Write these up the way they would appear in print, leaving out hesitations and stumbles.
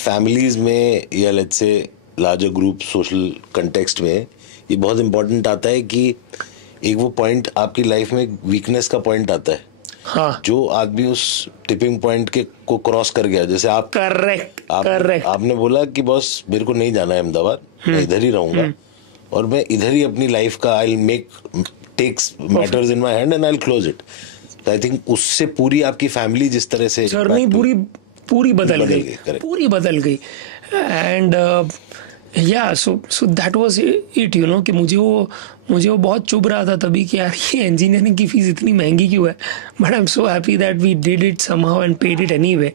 Families में या let's say larger group social context में ये बहुत इंपॉर्टेंट आता है कि एक वो पॉइंट आपकी लाइफ में वीकनेस का पॉइंट आता है। हाँ, जो आदमी उस टिपिंग पॉइंट के को क्रॉस कर गया, जैसे आप करेक्ट आपने बोला कि बॉस मेरे को नहीं जाना है अहमदाबाद, मैं इधर ही रहूंगा और मैं इधर ही अपनी लाइफ का I make takes matters in my hand and I will close it. I think उससे पूरी आपकी फैमिली जिस तरह से जर्नी पूरी बदल गई एंड या so that was it, you know, कि मुझे वो बहुत चुभ रहा था तभी कि यार ये इंजीनियरिंग की फीस इतनी महंगी क्यों है, but I am so happy that we did it somehow and paid it anyway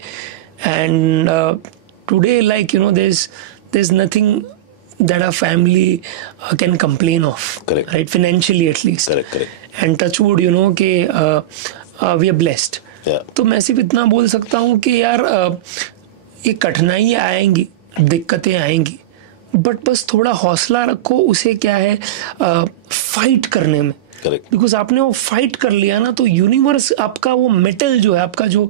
and today like you know there is nothing that our family can complain of. Correct. Right, financially at least. Correct. And touch wood, you know, कि we are blessed. Yeah. तो मैं सिर्फ इतना बोल सकता हूँ कि यार ये कठिनाइयाँ आएंगी, दिक्कतें आएंगी, बट बस थोड़ा हौसला रखो, उसे क्या है फाइट करने में। Correct. बिकॉज आपने वो फाइट कर लिया ना, तो यूनिवर्स आपका वो मेटल जो है, आपका जो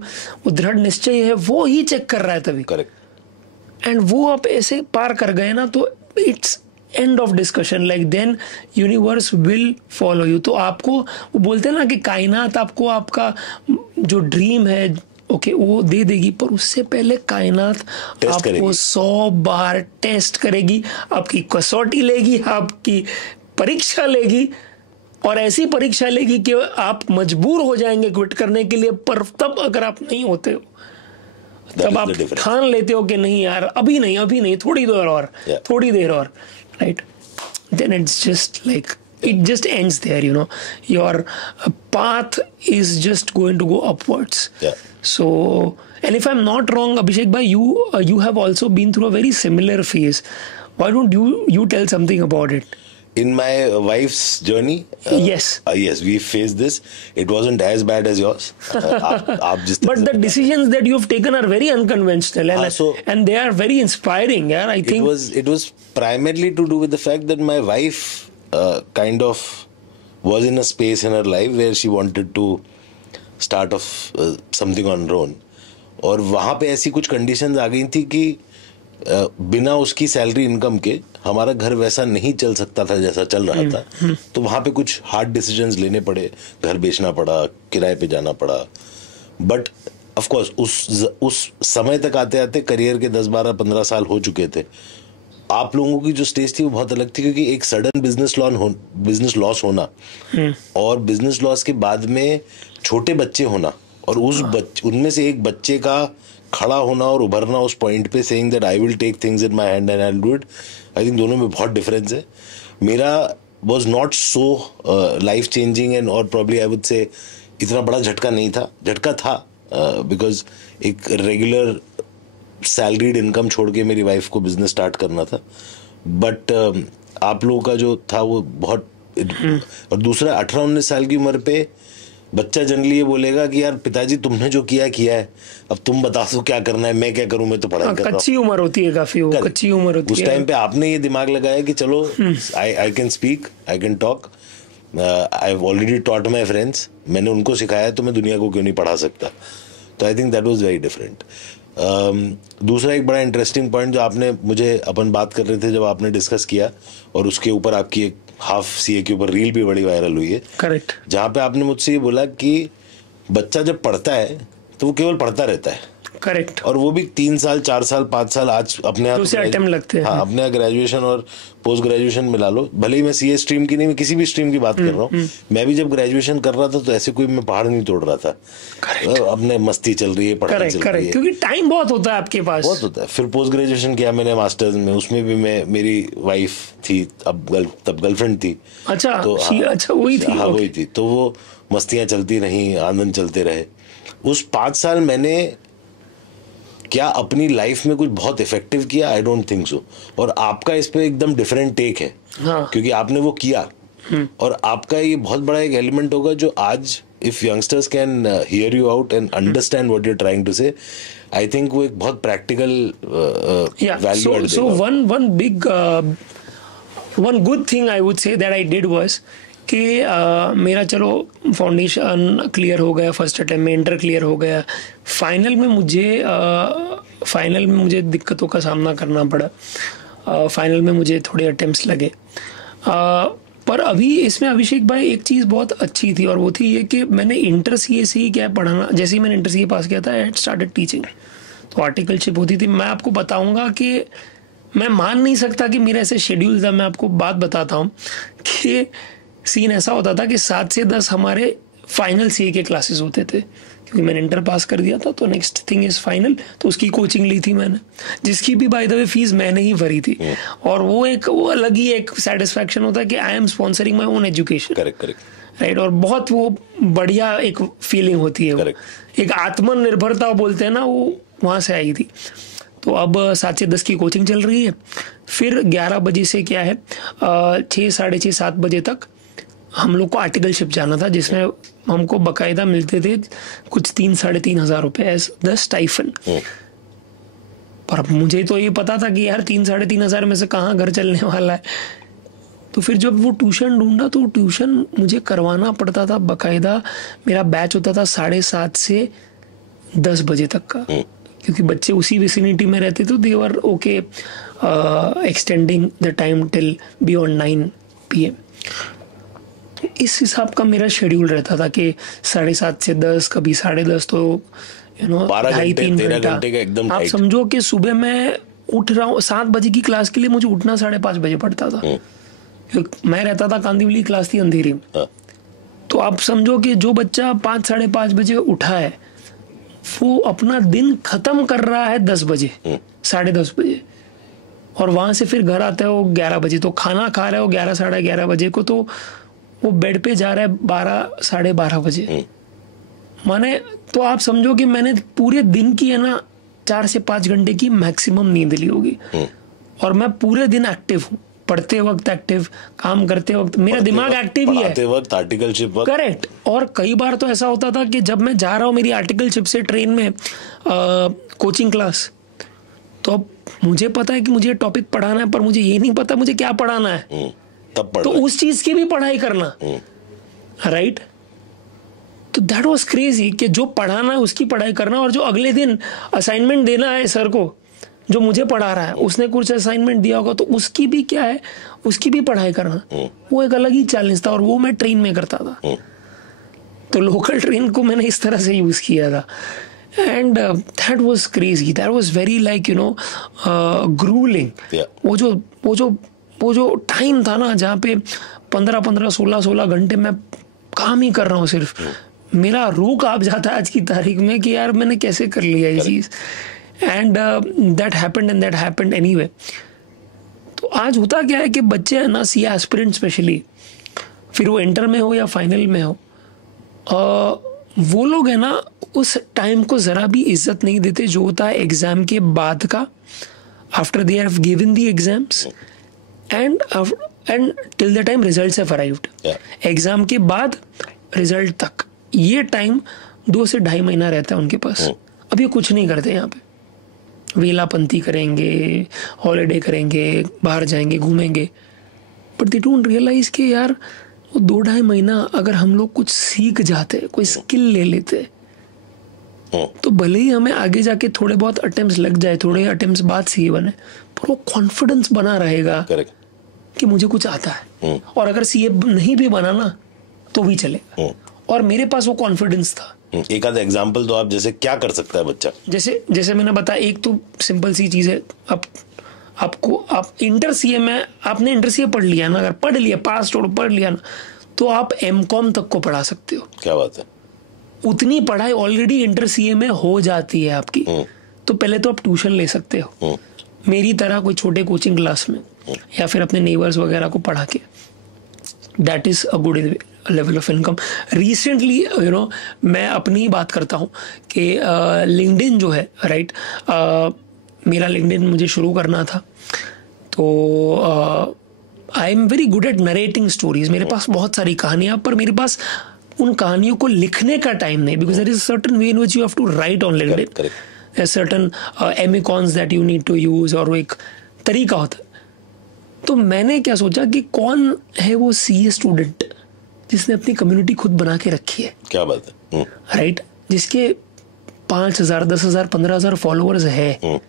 वो दृढ़ निश्चय है, वो ही चेक कर रहा है तभी। करेक्ट। एंड वो आप ऐसे पार कर गए ना, तो it's end of discussion, like then universe will follow you. तो आपको वो बोलते हैं ना कि कायनात आपको आपका जो ड्रीम है ओके वो दे देगी, पर उससे पहले कायनात आपको 100 बार टेस्ट करेगी, आपकी कसौटी लेगी, आपकी परीक्षा लेगी, और ऐसी परीक्षा लेगी कि आप मजबूर हो जाएंगे क्विट करने के लिए। पर तब अगर आप नहीं होते हो, तब आप ठान लेते हो कि नहीं यार अभी नहीं, थोड़ी देर और right, then it's just like it just ends there, you know, your path is just going to go upwards. Yeah. So, and if I'm not wrong, Abhishek bhai, you have also been through a very similar phase. Why don't you tell something about it? In my wife's journey, yes, we faced this. It wasn't as bad as yours. But the decisions that you have taken are very unconventional, and they are very inspiring. Yeah, I think it was primarily to do with the fact that my wife kind of was in a space in her life where she wanted to start off something on her own. और वहाँ पे ऐसी कुछ conditions आ गई थी कि बिना उसकी सैलरी इनकम के हमारा घर वैसा नहीं चल सकता था जैसा चल रहा था। तो वहाँ पे कुछ हार्ड डिसीजंस लेने पड़े, घर बेचना पड़ा, किराए पे जाना पड़ा। बट ऑफ कोर्स उस समय तक आते आते करियर के 10-12-15 साल हो चुके थे। आप लोगों की जो स्टेज थी वो बहुत अलग थी, क्योंकि एक सडन बिजनेस लॉस होना और बिजनेस लॉस के बाद में छोटे बच्चे होना और उनमें से एक बच्चे का खड़ा होना और उभरना उस पॉइंट पे, saying that I will take things in my hand and I will do it. I think दोनों में बहुत डिफरेंस है। मेरा was not so life changing and और प्रॉब्ली आई वुड से इतना बड़ा झटका नहीं था। झटका था बिकॉज एक रेगुलर सैलरीड इनकम छोड़ के मेरी वाइफ को बिजनेस स्टार्ट करना था। बट आप लोगों का जो था वो बहुत और दूसरा 18-19 साल की उम्र पे बच्चा जनरली ये बोलेगा कि यार पिताजी तुमने जो किया है, अब तुम बता दो क्या करना है, मैं क्या करूं, मैं तो पढ़ाई कर रहा हूं। कच्ची उम्र होती है काफी, वो कच्ची उम्र होती है। उस टाइम पे आपने ये दिमाग लगाया कि चलो I can speak, I can talk, I have already taught my friends, मैंने उनको सिखाया तो मैं दुनिया को क्यों नहीं पढ़ा सकता। तो आई think that was very different. दूसरा एक बड़ा इंटरेस्टिंग पॉइंट जो आपने मुझे अपन बात कर रहे थे जब आपने डिस्कस किया, और उसके ऊपर आपकी एक हाफ सीए के ऊपर रील भी बड़ी वायरल हुई है। करेक्ट। जहाँ पे आपने मुझसे ये बोला कि बच्चा जब पढ़ता है तो वो केवल पढ़ता रहता है। करेक्ट। और वो भी 3 साल 4 साल 5 साल आज अपने आप अटेम्प्ट लगते हैं। हाँ, अपने यहाँ ग्रेजुएशन और पोस्ट ग्रेजुएशन मिला लो। भले ही मैं सीए स्ट्रीम की नहीं, मैं किसी भी स्ट्रीम की बात कर रहा हूँ। मैं भी जब ग्रेजुएशन कर रहा था तो ऐसे कोई मैं पहाड़ नहीं तोड़ रहा था। अपने मस्ती चल रही है, पढ़ाई चल रही है, क्योंकि टाइम बहुत होता है आपके पास। बहुत होता है। फिर पोस्ट ग्रेजुएशन किया मैंने मास्टर्स में, उसमें भी मेरी वाइफ थी, तब गर्लफ्रेंड थी। अच्छा, तो अच्छा वही थी। हाँ वही थी। तो वो मस्तियाँ चलती रही, आनंद चलते रहे। उस 5 साल मैंने क्या अपनी लाइफ में कुछ बहुत इफेक्टिव किया? I don't think so. और आपका इस पे एकदम डिफरेंट टेक है। हाँ। क्योंकि आपने वो किया और आपका ये बहुत बड़ा एक एलिमेंट होगा जो आज if youngsters can hear you out and understand what you are trying to say, I think वो एक बहुत प्रैक्टिकल वैल्यू ऐड देगा। सो one good thing I would say that I did was कि मेरा चलो फाउंडेशन क्लियर हो गया, first attempt में इंटर क्लियर हो गया, फाइनल में मुझे फाइनल में मुझे दिक्कतों का सामना करना पड़ा। फाइनल में मुझे थोड़े अटेम्प्ट्स लगे। पर अभी इसमें अभिषेक भाई एक चीज़ बहुत अच्छी थी, और वो थी ये कि मैंने इंटर सीए से ही क्या पढ़ाना, जैसे ही मैंने इंटर सीए पास किया था आई हैड स्टार्टेड टीचिंग। तो आर्टिकलशिप होती थी। मैं आपको बताऊंगा कि मैं मान नहीं सकता कि मेरा ऐसे शेड्यूल था। मैं आपको बात बताता हूँ कि सीन ऐसा होता था कि 7 से 10 हमारे फाइनल सीए के क्लासेस होते थे, क्योंकि मैंने इंटर पास कर दिया था। तो नेक्स्ट थिंग इज फाइनल, तो उसकी कोचिंग ली थी मैंने, जिसकी भी बाय द वे फीस मैंने ही भरी थी। और वो अलग ही एक सेटिस्फैक्शन होता है कि I am sponsoring my own education. Correct right. और बहुत वो बढ़िया एक फीलिंग होती है वो। एक आत्मनिर्भरता बोलते हैं ना, वो वहाँ से आई थी। तो अब 7 से 10 की कोचिंग चल रही है। फिर 11 बजे से क्या है 6, साढ़े 6, 7 बजे तक हम लोग को आर्टिकलशिप जाना था, जिसमें हमको बकायदा मिलते थे कुछ 3-3.5 हज़ार रुपये एज द स्टाइफन। पर अब मुझे तो ये पता था कि यार 3-3.5 हज़ार में से कहाँ घर चलने वाला है। तो फिर जब वो ट्यूशन ढूंढा तो ट्यूशन मुझे करवाना पड़ता था बकायदा। मेरा बैच होता था 7:30 से 10 बजे तक का, क्योंकि बच्चे उसी विसिनिटी में रहते थे। They were okay extending the time till beyond 9 PM। इस हिसाब का मेरा शेड्यूल रहता था कि 7:30 से 10, कभी 10:30, तो 2.5-3 घंटा। आप समझो कि सुबह मैं उठ रहा हूँ 7 बजे की क्लास के लिए, मुझे उठना 5:30 बजे पड़ता था। मैं रहता था कांदिवली, क्लास थी अंधेरी में। तो आप समझो कि जो बच्चा 5-5:30 बजे उठा है, वो अपना दिन खत्म कर रहा है 10 बजे, 10:30 बजे, और वहां से फिर घर आता है वो 11 बजे। तो खाना खा रहा है वो 11-11:30 बजे को, तो वो बेड पे जा रहा है 12-12:30 बजे। माने तो आप समझो कि मैंने पूरे दिन की है ना 4 से 5 घंटे की मैक्सिमम नींद ली होगी। और मैं पूरे दिन एक्टिव हूँ, पढ़ते वक्त एक्टिव, काम करते वक्त मेरा दिमाग एक्टिव ही है, पढ़ाते वक्त, आर्टिकलशिप वक्त। करेक्ट। और कई बार तो ऐसा होता था कि जब मैं जा रहा हूँ मेरी आर्टिकलशिप से ट्रेन में कोचिंग क्लास, तो अब मुझे पता है कि मुझे टॉपिक पढ़ाना है, पर मुझे ये नहीं पता मुझे क्या पढ़ाना है। तब तो उस चीज की भी पढ़ाई करना, राइट। तो दैट वाज क्रेजी कि जो पढ़ाना है उसकी पढ़ाई करना, और जो अगले दिन असाइनमेंट देना है सर को, जो मुझे पढ़ा रहा है उसने कुछ असाइनमेंट दिया होगा, तो उसकी भी क्या है, उसकी भी पढ़ाई करना। वो एक अलग ही चैलेंज था, और वो मैं ट्रेन में करता था। तो लोकल ट्रेन को मैंने इस तरह से यूज किया था। And that was crazy, that was very like gruelling. वो जो टाइम था ना, जहाँ पे 15-15, 16-16 घंटे मैं काम ही कर रहा हूँ सिर्फ, मेरा रूह कांप जाता है आज की तारीख में कि यार मैंने कैसे कर लिया ये चीज़। And that happened anyway. तो आज होता क्या है कि बच्चे हैं ना, सीए एस्पिरेंट स्पेशली, फिर वो इंटर में हो या फाइनल में हो, वो लोग है ना उस टाइम को ज़रा भी इज्जत नहीं देते जो होता है एग्ज़ाम के बाद का, after they have given the exams and till the time results have arrived. Exam के बाद रिजल्ट तक ये टाइम 2 से 2.5 महीना रहता है उनके पास। अब ये कुछ नहीं करते यहाँ पे, वेलापंती करेंगे, हॉलीडे करेंगे, बाहर जाएंगे, घूमेंगे, बट दे डोंट रियलाइज कि यार वो 2-2.5 महीना अगर हम लोग कुछ सीख जाते, कोई स्किल ले लेते, तो भले ही हमें आगे जाके थोड़े बहुत अटेम्प्ट्स लग जाए, थोड़े अटेम्प्ट्स बाद सीए बने, पर वो कॉन्फिडेंस बना रहेगा कि मुझे कुछ आता है। और अगर सीए नहीं भी बना ना तो भी चलेगा। और मेरे पास वो कॉन्फिडेंस था। एक आधा एग्जांपल तो आप, जैसे क्या कर सकता है बच्चा? जैसे मैंने बताया, एक तो सिंपल सी चीज है, आप इंटर सीए में, आपने इंटर सीए पढ़ लिया ना, अगर पढ़ लिया, पास छोड़ो पढ़ लिया ना, तो आप एमकॉम तक को पढ़ा सकते हो। क्या बात है। उतनी पढ़ाई ऑलरेडी इंटर सीए में हो जाती है आपकी। तो पहले तो आप ट्यूशन ले सकते हो, मेरी तरह कोई छोटे कोचिंग क्लास में, या फिर अपने नेबर्स वगैरह को पढ़ा के। That is a good level of income. Recently मैं अपनी ही बात करता हूँ कि लिंक्डइन जो है, राइट, मेरा लिंक्डइन मुझे शुरू करना था, तो I am very good at narrating stories. मेरे पास बहुत सारी कहानियाँ, पर मेरे पास उन कहानियों को लिखने का टाइम नहीं, because there is a certain way in which you have to write on LinkedIn, a certain एमिकॉन्स that you need to use, और वो एक तरीका होता है। तो मैंने क्या सोचा कि कौन है वो सीए स्टूडेंट जिसने अपनी कम्युनिटी खुद बना के रखी है। क्या बात है। राइट, जिसके 5,000 10,000 15,000 फॉलोअर्स है,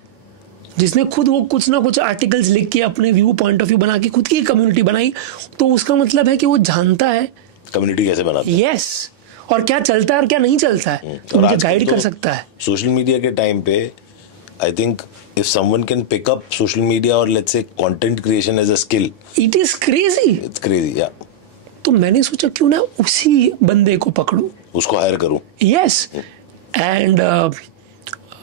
जिसने खुद वो कुछ ना कुछ आर्टिकल्स लिख के अपने व्यू पॉइंट ऑफ व्यू बना के खुद की कम्युनिटी बनाई, तो उसका मतलब है कि वो जानता है कम्युनिटी कैसे बनाते हैं। यस, और क्या चलता है और क्या नहीं चलता है, तो मुझे गाइड कर सकता है। सोशल मीडिया के टाइम पे I think if someone can pick up social media और let's say content creation as a skill, it is crazy, it's crazy. या तो मैंने सोचा क्यों ना उसी बंदे को पकड़ूं, उसको हायर करूं। Yes, and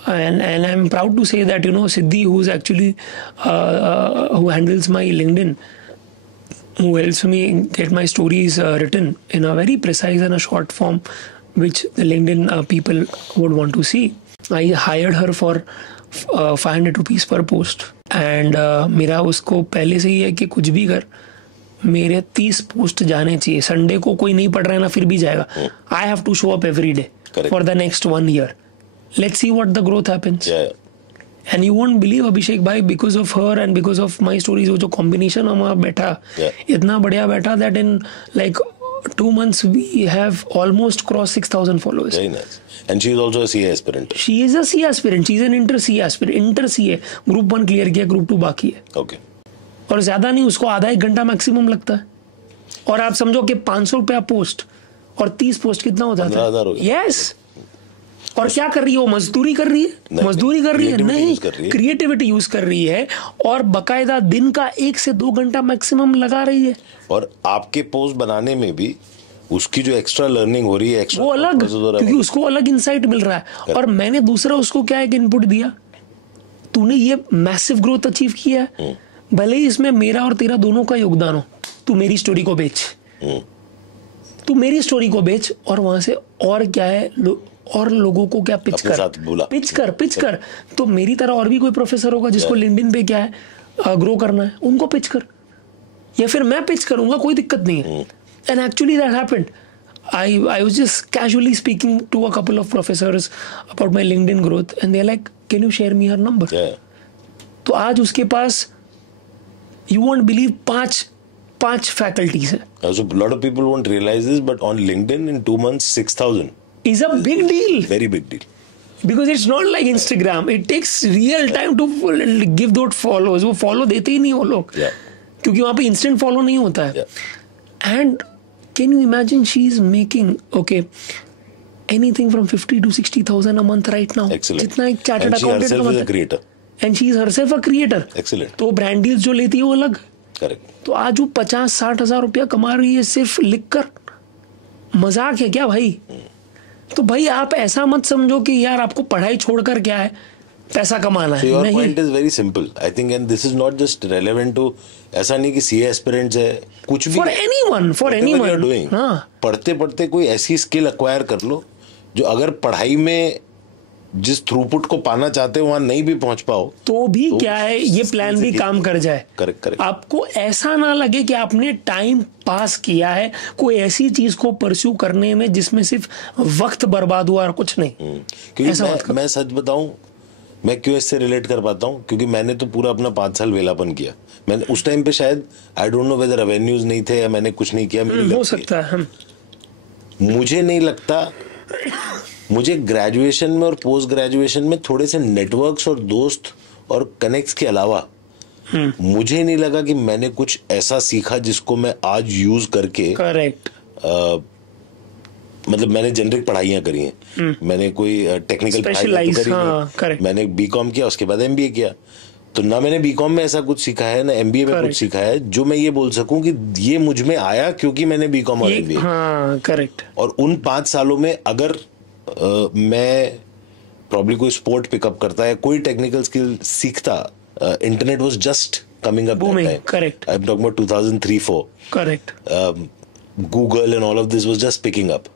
I'm proud to say that, you know, Siddhi, who's actually who handles my LinkedIn, who helps me get my stories written in a very precise and a short form, which the LinkedIn people would want to see. I hired her for 500 rupees per post, and मेरा उसको पहले से ही है कि कुछ भी कर, मेरे 30 पोस्ट जाने चाहिए। संडे को कोई नहीं पढ़ रहा है ना, फिर भी जाएगा। I have to show up every day for the next 1 year. Let's see what the growth happens. Yeah. And you won't believe, Abhishek bhai, because of her and because of my stories, वो जो combination हमारा बैठा, इतना बढ़िया बैठा that in like 2 months we have almost crossed 6,000 followers. Very nice. And she is also a CA aspirant. She is a CA aspirant. She is an inter CA aspirant. Inter CA Group 1 clear किया, Group 2 बाकी है। Okay. और ज्यादा नहीं, उसको आधा 1 घंटा maximum लगता है। और आप समझो कि 500 रुपया पोस्ट और 30 पोस्ट कितना हो जाता 15,000 हो है? गया। यस। और क्या कर रही है वो? मजदूरी कर रही है? मजदूरी कर रही है? नहीं, क्रिएटिविटी यूज कर रही है, और बकायदा दिन का 1 से 2 घंटा मैक्सिमम लगा रही है। और आपके पोस्ट बनाने में भी उसकी जो एक्स्ट्रा लर्निंग हो रही है, एक्स्ट्रा वो अलग, क्योंकि उसको अलग इंसाइट मिल रहा है। और मैंने दूसरा उसको क्या एक इनपुट दिया, तूने ये मैसिव ग्रोथ अचीव किया है, भले ही इसमें मेरा और तेरा दोनों का योगदान हो, तू मेरी स्टोरी को बेच, तू मेरी स्टोरी को बेच, और वहां से और क्या है, और लोगों को क्या पिच कर, पिच कर। तो मेरी तरह और भी कोई प्रोफेसर होगा जिसको लिंक्डइन पे क्या है ग्रो करना है, उनको पिच कर, या फिर मैं पिच करूंगा, कोई दिक्कत नहीं है। And actually that happened. I was just casually speaking to a couple of professors about my LinkedIn growth, and they're like, can you share me her number? Yeah. तो आज उसके पास you won't believe पांच faculties है। So a lot of people won't realize this, but on LinkedIn in 2 months 6,000 is a big deal. Very big deal. Because it's not like Instagram. It takes real time to give those follows. वो follow देते ही नहीं वो लोग, क्योंकि वहाँ पे instant follow नहीं होता है। And can you imagine, she is making anything from 50 to 60,000 a month right now. Excellent. जितना एक चार्टर्ड अकाउंटेंट का मतलब है। Creator. And she is herself a creator. Excellent. तो ब्रांड डील्स जो लेती है वो अलग। Correct. तो आज वो 50-60 हजार रुपया कमा रही है सिर्फ लिखकर। मजाक है क्या भाई? तो भाई आप ऐसा मत समझो कि यार आपको पढ़ाई छोड़कर क्या है पैसा कमाना है। So your point is very simple, I think, and this is not just relevant to, ऐसा नहीं कि CA aspirants है, कुछ भी। For anyone. हाँ। पढ़ते पढ़ते कोई ऐसी स्किल एक्वायर कर लो जो अगर पढ़ाई में जिस थ्रूपुट को पाना चाहते हो वहां नहीं भी पहुंच पाओ तो भी क्या है, ये प्लान भी काम कर जाए। करेक्ट। आपको ऐसा ना लगे कि आपने टाइम पास किया है कोई ऐसी चीज को परस्यू करने में जिसमें सिर्फ वक्त बर्बाद हुआ और कुछ नहीं। क्योंकि मैं सच बताऊं, मैं क्यों इससे रिलेट कर पाता हूं, क्योंकि मैंने तो पूरा अपना 5 साल वेलापन किया। मैंने उस टाइम पे शायद आई डोंट नो वेदर रेवेन्यूज नहीं थे या मैंने कुछ नहीं किया, हो सकता है। मुझे नहीं लगता, मुझे ग्रेजुएशन में और पोस्ट ग्रेजुएशन में थोड़े से नेटवर्क्स और दोस्त और कनेक्ट्स के अलावा मुझे नहीं लगा कि मैंने कुछ ऐसा सीखा जिसको मैं आज यूज करके करेक्ट मतलब मैंने जेनरिक पढ़ाइयाँ करी हैं, मैंने कोई टेक्निकल पढ़ाई करी, मैंने बीकॉम किया, उसके बाद एमबीए किया। तो ना मैंने बीकॉम में ऐसा कुछ सीखा है ना एमबीए में कुछ सीखा है जो मैं ये बोल सकूं कि ये मुझ में आया क्योंकि मैंने बीकॉम और एमबीए। करेक्ट। और उन 5 सालों में अगर मैं प्रॉब्ली कोई स्पोर्ट पिकअप करता है, कोई टेक्निकल स्किल सीखता, internet was just coming up that time. Correct. I am talking about 2003-4। Correct. Google and all of this was just picking up.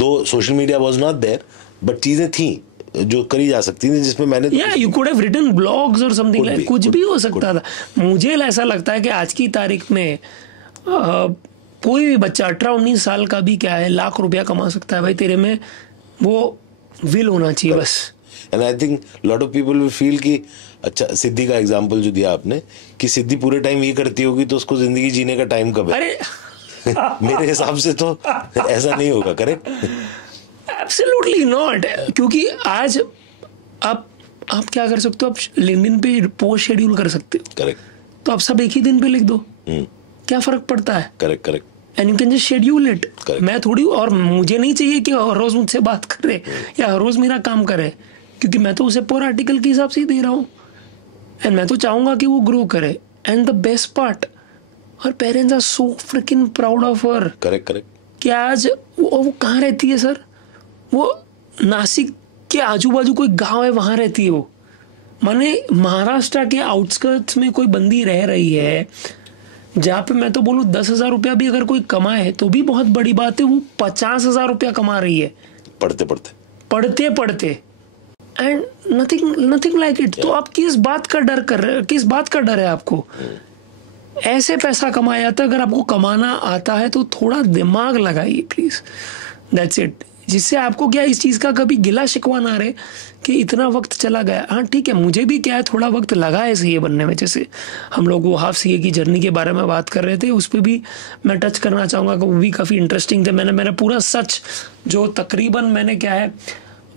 Though social media was not there, but चीजें थी जो करी जा सकती थी जिसमें मैंने you could have written blogs or something like कुछ भी हो सकता था। मुझे ऐसा लगता है कि आज की तारीख में कोई भी बच्चा 18-19 साल का भी क्या है लाख रुपया कमा सकता है भाई, तेरे में वो विल होना चाहिए बस। And I think lot of people will feel कि अच्छा, सिद्धि का एग्जांपल जो दिया आपने कि सिद्धि पूरे टाइम ये करती होगी तो उसको जिंदगी जीने का टाइम कब है? अरे मेरे हिसाब से तो ऐसा नहीं होगा। करेक्ट। एब्सोल्युटली नॉट, क्योंकि आज आप क्या कर सकते हो, आप लिंक्डइन पे पोस्ट शेड्यूल कर सकते हो, करेक्ट, तो आप सब एक ही दिन पे लिख दो, क्या फर्क पड़ता है? Correct correct, and you can just schedule it. Correct. मैं थोड़ी, और मुझे नहीं चाहिए कि हर रोज मुझसे बात करे या हर रोज मेरा काम करे, क्योंकि मैं तो उसे पर आर्टिकल के हिसाब से ही दे रहा हूँ, एंड मैं तो चाहूंगा कि वो ग्रो करे। And the best part, her parents are so freaking proud of her. Correct correct, कि आज वो कहाँ रहती है सर? वो नासिक के आजू बाजू कोई गांव है, वहां रहती है वो। माने महाराष्ट्र के आउटस्कर्ट्स में कोई बंदी रह रही है, जहाँ पे मैं तो बोलूँ 10,000 रुपया भी अगर कोई कमाए तो भी बहुत बड़ी बात है, वो 50,000 रुपया कमा रही है पढ़ते पढ़ते, एंड नथिंग लाइक इट। तो आप किस बात का डर कर रहे हो? किस बात का डर है आपको? ऐसे पैसा कमाया जाता है। अगर आपको कमाना आता है तो थोड़ा दिमाग लगाइए प्लीज, दैट्स इट। जिससे आपको क्या इस चीज का कभी गिला शिकवा ना रहे कि इतना वक्त चला गया। हाँ ठीक है, मुझे भी क्या है, थोड़ा वक्त लगा है सीए बनने में। जैसे हम लोग वो हाफ सीए की जर्नी के बारे में बात कर रहे थे, उस पर भी मैं टच करना चाहूँगा कि वो भी काफ़ी इंटरेस्टिंग थे। मैंने पूरा सच जो तकरीबन मैंने क्या है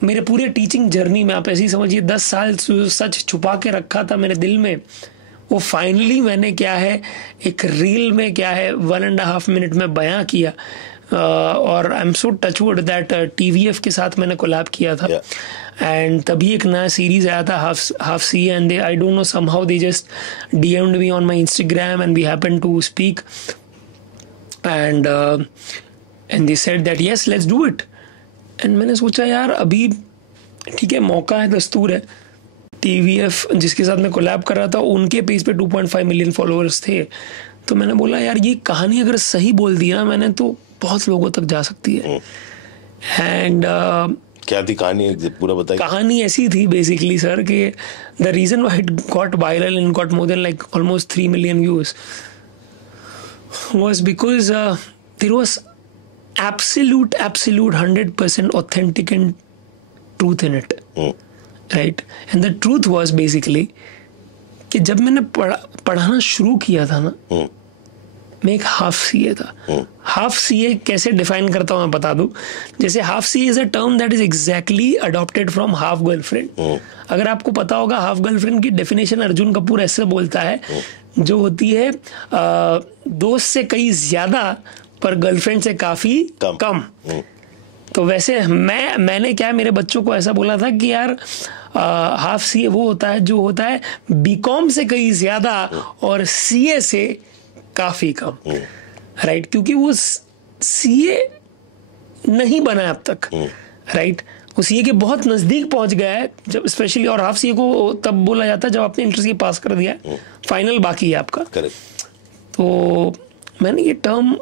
मेरे पूरे टीचिंग जर्नी में, आप ऐसे ही समझिए 10 साल सच छुपा के रखा था मेरे दिल में, वो फाइनली मैंने क्या है एक रील में क्या है 1.5 मिनट में बयां किया। और I am so touchwood that TVF के साथ मैंने कोलैब किया था, एंड तभी एक नया सीरीज आया था half C, and I don't know somehow they just DM'd me on my Instagram and we happened to speak, and they said that yes let's do it. And मैंने सोचा यार अभी ठीक है, मौका है, दस्तूर है। TVF जिसके साथ मैं कोलैब कर रहा था, उनके पेज पे 2.5 मिलियन फॉलोअर्स थे, तो मैंने बोला यार ये कहानी अगर सही बोल दिया मैंने तो बहुत लोगों तक जा सकती है। एंड क्या थी कहानी, पूरा बताइए। कहानी ऐसी थी बेसिकली सर कि the reason why it got viral and got more than like almost 3 million views was because there was absolute 100% authentic and truth in it, right? And the truth was basically कि जब मैंने पढ़ाना शुरू किया था ना, मैं एक हाफ सीए था। हाफ सीए कैसे डिफाइन करता हूँ मैं बता दूं। जैसे half CA is a term that is exactly adopted from half girlfriend. अगर आपको पता होगा हाफ गर्लफ्रेंड की डेफिनेशन अर्जुन कपूर ऐसे बोलता है, जो होती है दोस्त से कहीं ज्यादा पर गर्लफ्रेंड से काफी कम। तो वैसे मैंने क्या मेरे बच्चों को ऐसा बोला था कि यार हाफ सीए वो होता है जो होता है बीकॉम से कहीं ज्यादा और सीए से काफी कम, राइट? क्योंकि वो सीए नहीं बना अब तक, राइट? वो सीए के बहुत नजदीक पहुंच गया है, जब स्पेशली, और हाफ सीए को तब बोला जाता है जब आपने इंटर सीए पास कर दिया है, फाइनल बाकी है आपका। तो मैंने ये टर्म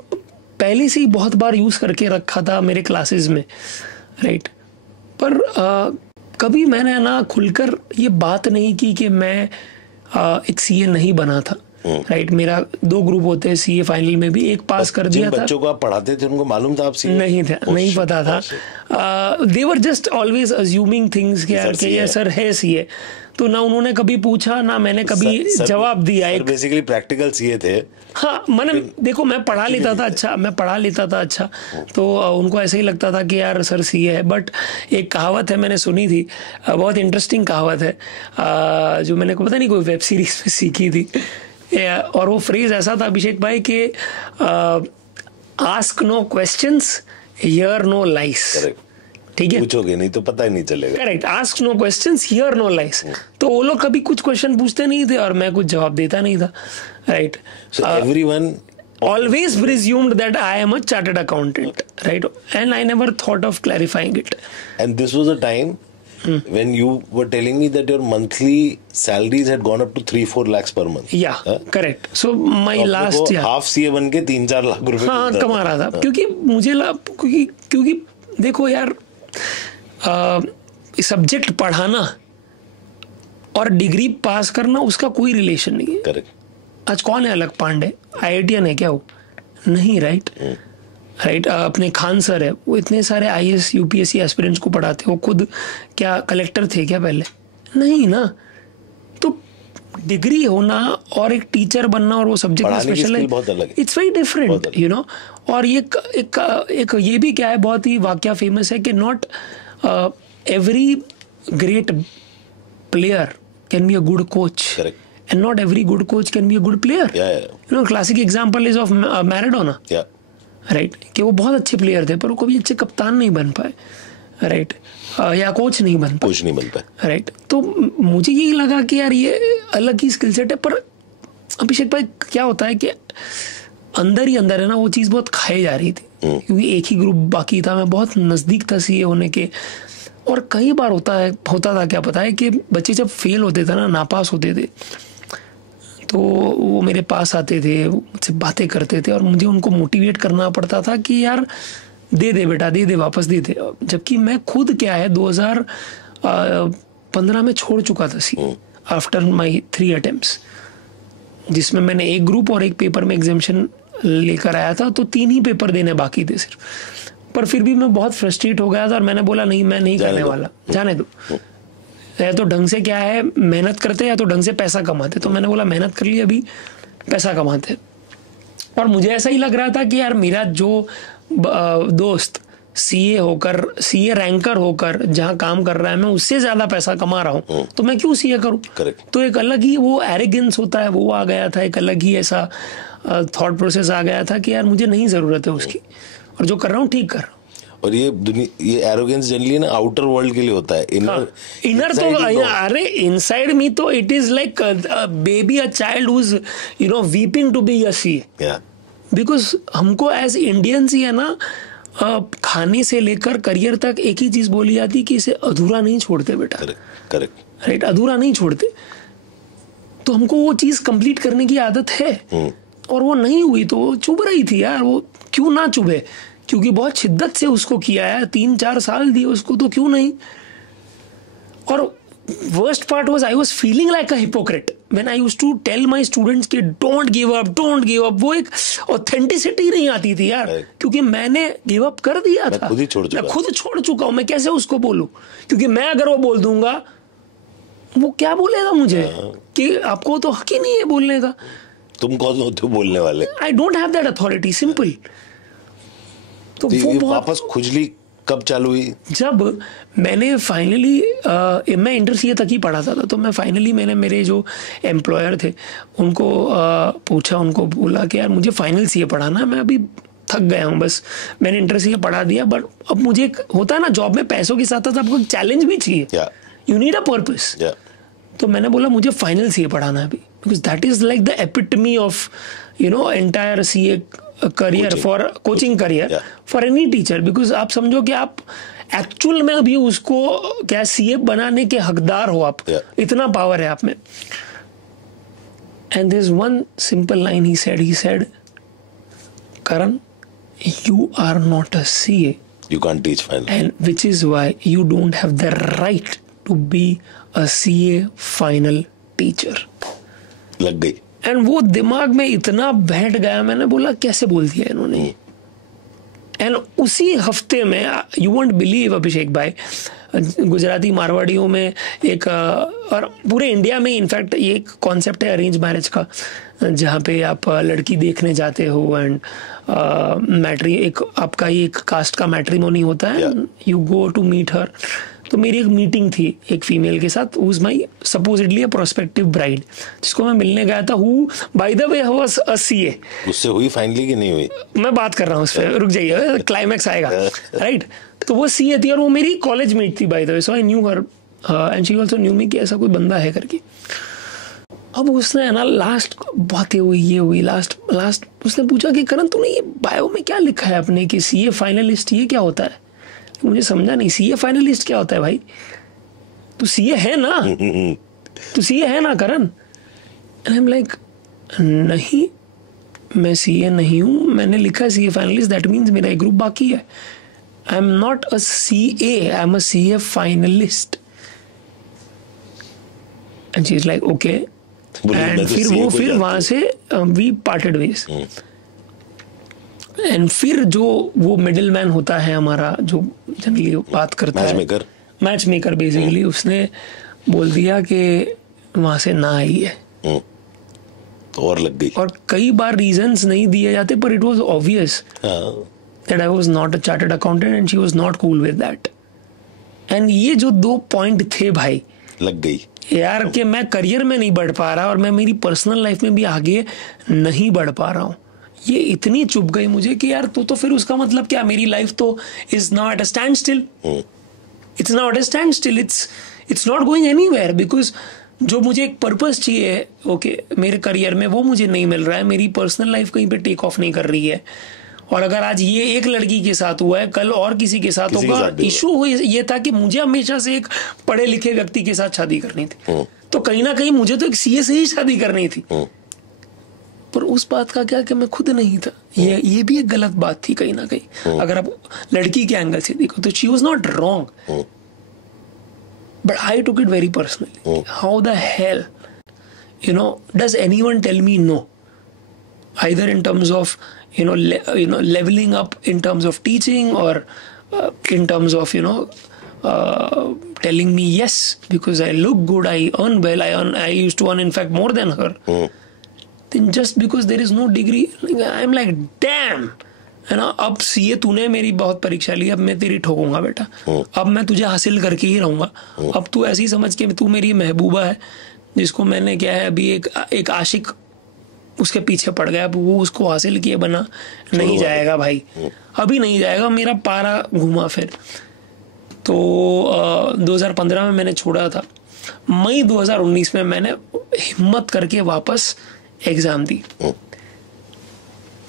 पहले से ही बहुत बार यूज करके रखा था मेरे क्लासेस में, राइट? पर कभी मैंने ना खुलकर ये बात नहीं की कि मैं एक सीए नहीं बना था, राइट? मेरा 2 ग्रुप होते हैं सीए, फाइनल में भी एक पास कर दिया था। बच्चों को आप पढ़ाते थे उनको मालूम था आप सीए? नहीं था, नहीं पता था। They were just always assuming things कि यार ये सर है सीए, तो ना उन्होंने कभी पूछा ना मैंने कभी जवाब दिया। एक बेसिकली प्रैक्टिकल सीए थे। हाँ, मैंने देखो मैं पढ़ा लेता था अच्छा, तो उनको ऐसे ही लगता था कि यार सर सीए है। बट एक कहावत है मैंने सुनी थी, बहुत इंटरेस्टिंग कहावत है, जो मैंने पता नहीं कोई वेब सीरीज में सीखी थी, और वो फ्रेज ऐसा था अभिषेक भाई कि ask no questions, hear no lies. ठीक है, पूछोगे नहीं तो पता ही नहीं चलेगा। Correct, ask no questions, hear no lies. तो वो लोग कभी कुछ क्वेश्चन पूछते नहीं थे और मैं कुछ जवाब देता नहीं था, right? So everyone always presumed that I am a chartered accountant, right? And I never thought of clarifying it. And this was a time when you were telling me that your monthly salaries had gone up to 3-4 lakhs per month. Yeah, correct. So my last half CA बन के 3-4 लाख रुपए हाँ कमा रहा था, क्योंकि मुझे क्योंकि देखो यार, सब्जेक्ट पढ़ाना और डिग्री पास करना उसका कोई रिलेशन नहीं है। करेक्ट। आज कौन है अलग पांडे? IITian है क्या वो? नहीं, राइट? राइट, अपने खान सर है, वो इतने सारे IAS UPSC एस्पिरेंट्स को पढ़ाते, वो खुद क्या कलेक्टर थे क्या पहले? नहीं ना। तो डिग्री होना और एक टीचर बनना और वो सब्जेक्ट में पढ़ाने की स्पेशल skill बहुत अलग है। It's very different, you know. और ये एक ये भी क्या है, बहुत ही वाकया फेमस है कि not every great player can be a good coach, Correct. and not every good coach can be a good player. Yeah. You know, classic example is of Maradona. Yeah. Right, कि वो बहुत अच्छे player थे पर वो कभी अच्छे कप्तान नहीं बन पाए, राइट, या कोच नहीं बन पाए, कुछ नहीं बनता है। राइट। तो मुझे यही लगा कि यार ये अलग ही स्किल सेट है। पर अभिषेक भाई क्या होता है कि अंदर ही अंदर है ना, वो चीज़ बहुत खाई जा रही थी क्योंकि एक ही ग्रुप बाकी था, मैं बहुत नज़दीक था सीए होने के। और कई बार होता था क्या पता है कि बच्चे जब फेल होते थे ना, नापास होते थे, तो वो मेरे पास आते थे, मुझसे बातें करते थे और मुझे उनको मोटिवेट करना पड़ता था कि यार दे दे बेटा, दे दे, वापस दे दे। जबकि मैं खुद क्या है 2015 में छोड़ चुका था सी आफ्टर माय 3 अटेम्प्ट्स, जिसमें मैंने एक ग्रुप और एक पेपर में एग्जामिशन लेकर आया था, तो 3 ही पेपर देने बाकी थे सिर्फ। पर फिर भी मैं बहुत फ्रस्ट्रेट हो गया था और मैंने बोला नहीं, मैं नहीं करने वाला, जाने दो। या तो ढंग से क्या है मेहनत करते या तो ढंग से पैसा कमाते। तो मैंने बोला मेहनत कर ली, अभी पैसा कमाते। और मुझे ऐसा ही लग रहा था कि यार मेरा जो दोस्त सीए रैंकर होकर जहाँ काम कर रहा है, मैं उससे ज्यादा पैसा कमा रहा हूँ, तो मैं क्यों सीए करूँ। तो एक अलग ही वो एरोगेंस होता है, वो आ गया था, एक अलग ही ऐसा थॉट प्रोसेस आ गया था कि यार मुझे नहीं जरूरत है उसकी, और जो कर रहा हूँ ठीक कर रहा हूँ। और ये एरोगेंस जनरली ना आउटर वर्ल्ड के लिए होता है, इनर तो अरे इनसाइड मी तो it is like baby, a child who is you know weeping to be a CA, because हमको एज इंडियंस ही है ना, खाने से लेकर करियर तक एक ही चीज बोली जाती कि इसे अधूरा नहीं छोड़ते बेटा। करेक्ट राइट, अधूरा नहीं छोड़ते। तो हमको वो चीज कंप्लीट करने की आदत है, और वो नहीं हुई तो वो चुभ रही थी यार। वो क्यों ना चुभे, क्योंकि बहुत शिद्दत से उसको किया है, 3-4 साल दिए उसको, तो क्यों नहीं। और worst part was I was feeling like a hypocrite when I used to tell my students कि don't give up, don't give up. वो एक ऑथेंटिसिटी नहीं आती थी यार, क्योंकि मैंने गिव अप कर दिया था, मैं खुद छोड़ चुका हूं। मैं कैसे उसको बोलूं, क्योंकि मैं अगर वो बोल दूंगा वो क्या बोलेगा मुझे कि आपको तो हक ही नहीं है बोलने का, तुम कौन होते हो बोलने वाले। I don't have that authority, simple. तो वो वापस खुजली कब चालू हुई? जब मैंने फाइनली मैं इंटर सीए तक ही पढ़ा था, तो मैं फाइनली मैंने मेरे जो एम्प्लॉयर थे उनको पूछा, उनको बोला कि यार मुझे फाइनल सीए पढ़ाना है, मैं अभी थक गया हूँ, बस मैंने इंटर सीए पढ़ा दिया, बट अब मुझे होता है ना जॉब में पैसों के साथ साथ आपको चैलेंज भी चाहिए, यू नीड अ पर्पस। तो मैंने बोला मुझे फाइनल सीए पढ़ाना है अभी, because that is like the epitome of you know entire CA career, for coaching career for any teacher. Because आप समझो कि आप एक्चुअल में अभी उसको क्या सीए बनाने के हकदार हो आप, इतना पावर है आप में। And there is one simple line he said, Karan, you are not a CA. You can't teach final. And which is why you don't have the right to be a CA final teacher. लग गई। And वो दिमाग में इतना बैठ गया, मैंने बोला कैसे बोल दिया इन्होंने। एंड उसी हफ्ते में यू वोंट बिलीव अभिषेक भाई, गुजराती मारवाड़ियों में एक और पूरे इंडिया में इनफैक्ट ये एक कॉन्सेप्ट है अरेंज मैरिज का, जहाँ पे आप लड़की देखने जाते हो एंड एक आपका ये एक कास्ट का मैट्रिमोनी होता है, you go to meet her. तो मेरी एक मीटिंग थी एक फीमेल के साथ, who is my supposedly a prospective bride, जिसको मैं मिलने गया था, who by the way was a CA. उससे हुई फाइनली कि नहीं हुई? मैं बात कर रहा हूँ उस पर, रुक जाइए, क्लाइमैक्स आएगा। राइट, तो वो सीए थी और वो मेरी कॉलेज मेट थी by the way, so I knew her and she also knew me कि ऐसा कोई बंदा है करके। अब उसने ना लास्ट बातें हुई, ये हुई लास्ट उसने पूछा कि करण तूने ये बायो में क्या लिखा है अपने कि सीए फाइनलिस्ट, ये क्या होता है? मुझे समझा नहीं, सीए फाइनलिस्ट क्या होता है भाई? तू सीए है ना, तू सीए है ना करण? एंड आई एम लाइक नहीं, मैं सीए नहीं हूं, मैंने लिखा सीए फाइनलिस्ट, दैट मीन्स मेरा एक ग्रुप बाकी है। I am not a CA, I am a CA finalist. And she is like okay. And फिर वहां से वी पार्टेड वेज। एंड फिर जो वो मिडिल मैन होता है हमारा, जो जनरली बात करता है, मैच मेकर बेसिकली, उसने बोल दिया कि वहां से ना आई है, तो और लग गई। और कई बार रीजंस नहीं दिए जाते, पर it was obvious that I was not a chartered accountant and she was not cool with that. And ये जो 2 पॉइंट थे भाई, लग गई यार कि मैं करियर में नहीं बढ़ पा रहा और मैं मेरी पर्सनल लाइफ में भी आगे नहीं बढ़ पा रहा हूँ, ये इतनी चुभ गई मुझे कि यार तो फिर उसका मतलब क्या, मेरी लाइफ तो is not at a stand still, it's not a stand still, it's not going anywhere, because जो मुझे एक पर्पस चाहिए ओके मेरे करियर में वो मुझे नहीं मिल रहा है, मेरी पर्सनल लाइफ कहीं पे टेक ऑफ नहीं कर रही है। और अगर आज ये एक लड़की के साथ हुआ है, कल और किसी के साथ होगा। इशू ये था कि मुझे हमेशा से एक पढ़े लिखे व्यक्ति के साथ शादी करनी थी, तो कहीं ना कहीं मुझे तो एक सीए से ही शादी करनी थी, पर उस बात का क्या कि मैं खुद नहीं था। ये भी एक गलत बात थी कहीं ना कहीं, अगर आप लड़की के एंगल से देखो तो she was not wrong, but I took it very personally. How the hell does anyone tell me no, either in terms of leveling up in terms of teaching or in terms of telling me yes because I look good, I earn well, I used to earn in fact more than her, then just because there is no degree I'm like damn, है ना। अब CA तूने मेरी बहुत परीक्षा ली, अब मैं तेरी ठोकूंगा बेटा, अब मैं तुझे हासिल करके ही रहूंगा। अब तू ऐसी समझ के तू मेरी महबूबा है जिसको मैंने क्या है अभी एक आशिक उसके पीछे पड़ गया, अब वो उसको हासिल किए बना नहीं जाएगा भाई, अभी नहीं जाएगा, मेरा पारा घुमा। फिर तो 2015 में मैंने छोड़ा था, मई 2019 में मैंने हिम्मत करके वापस एग्जाम दी।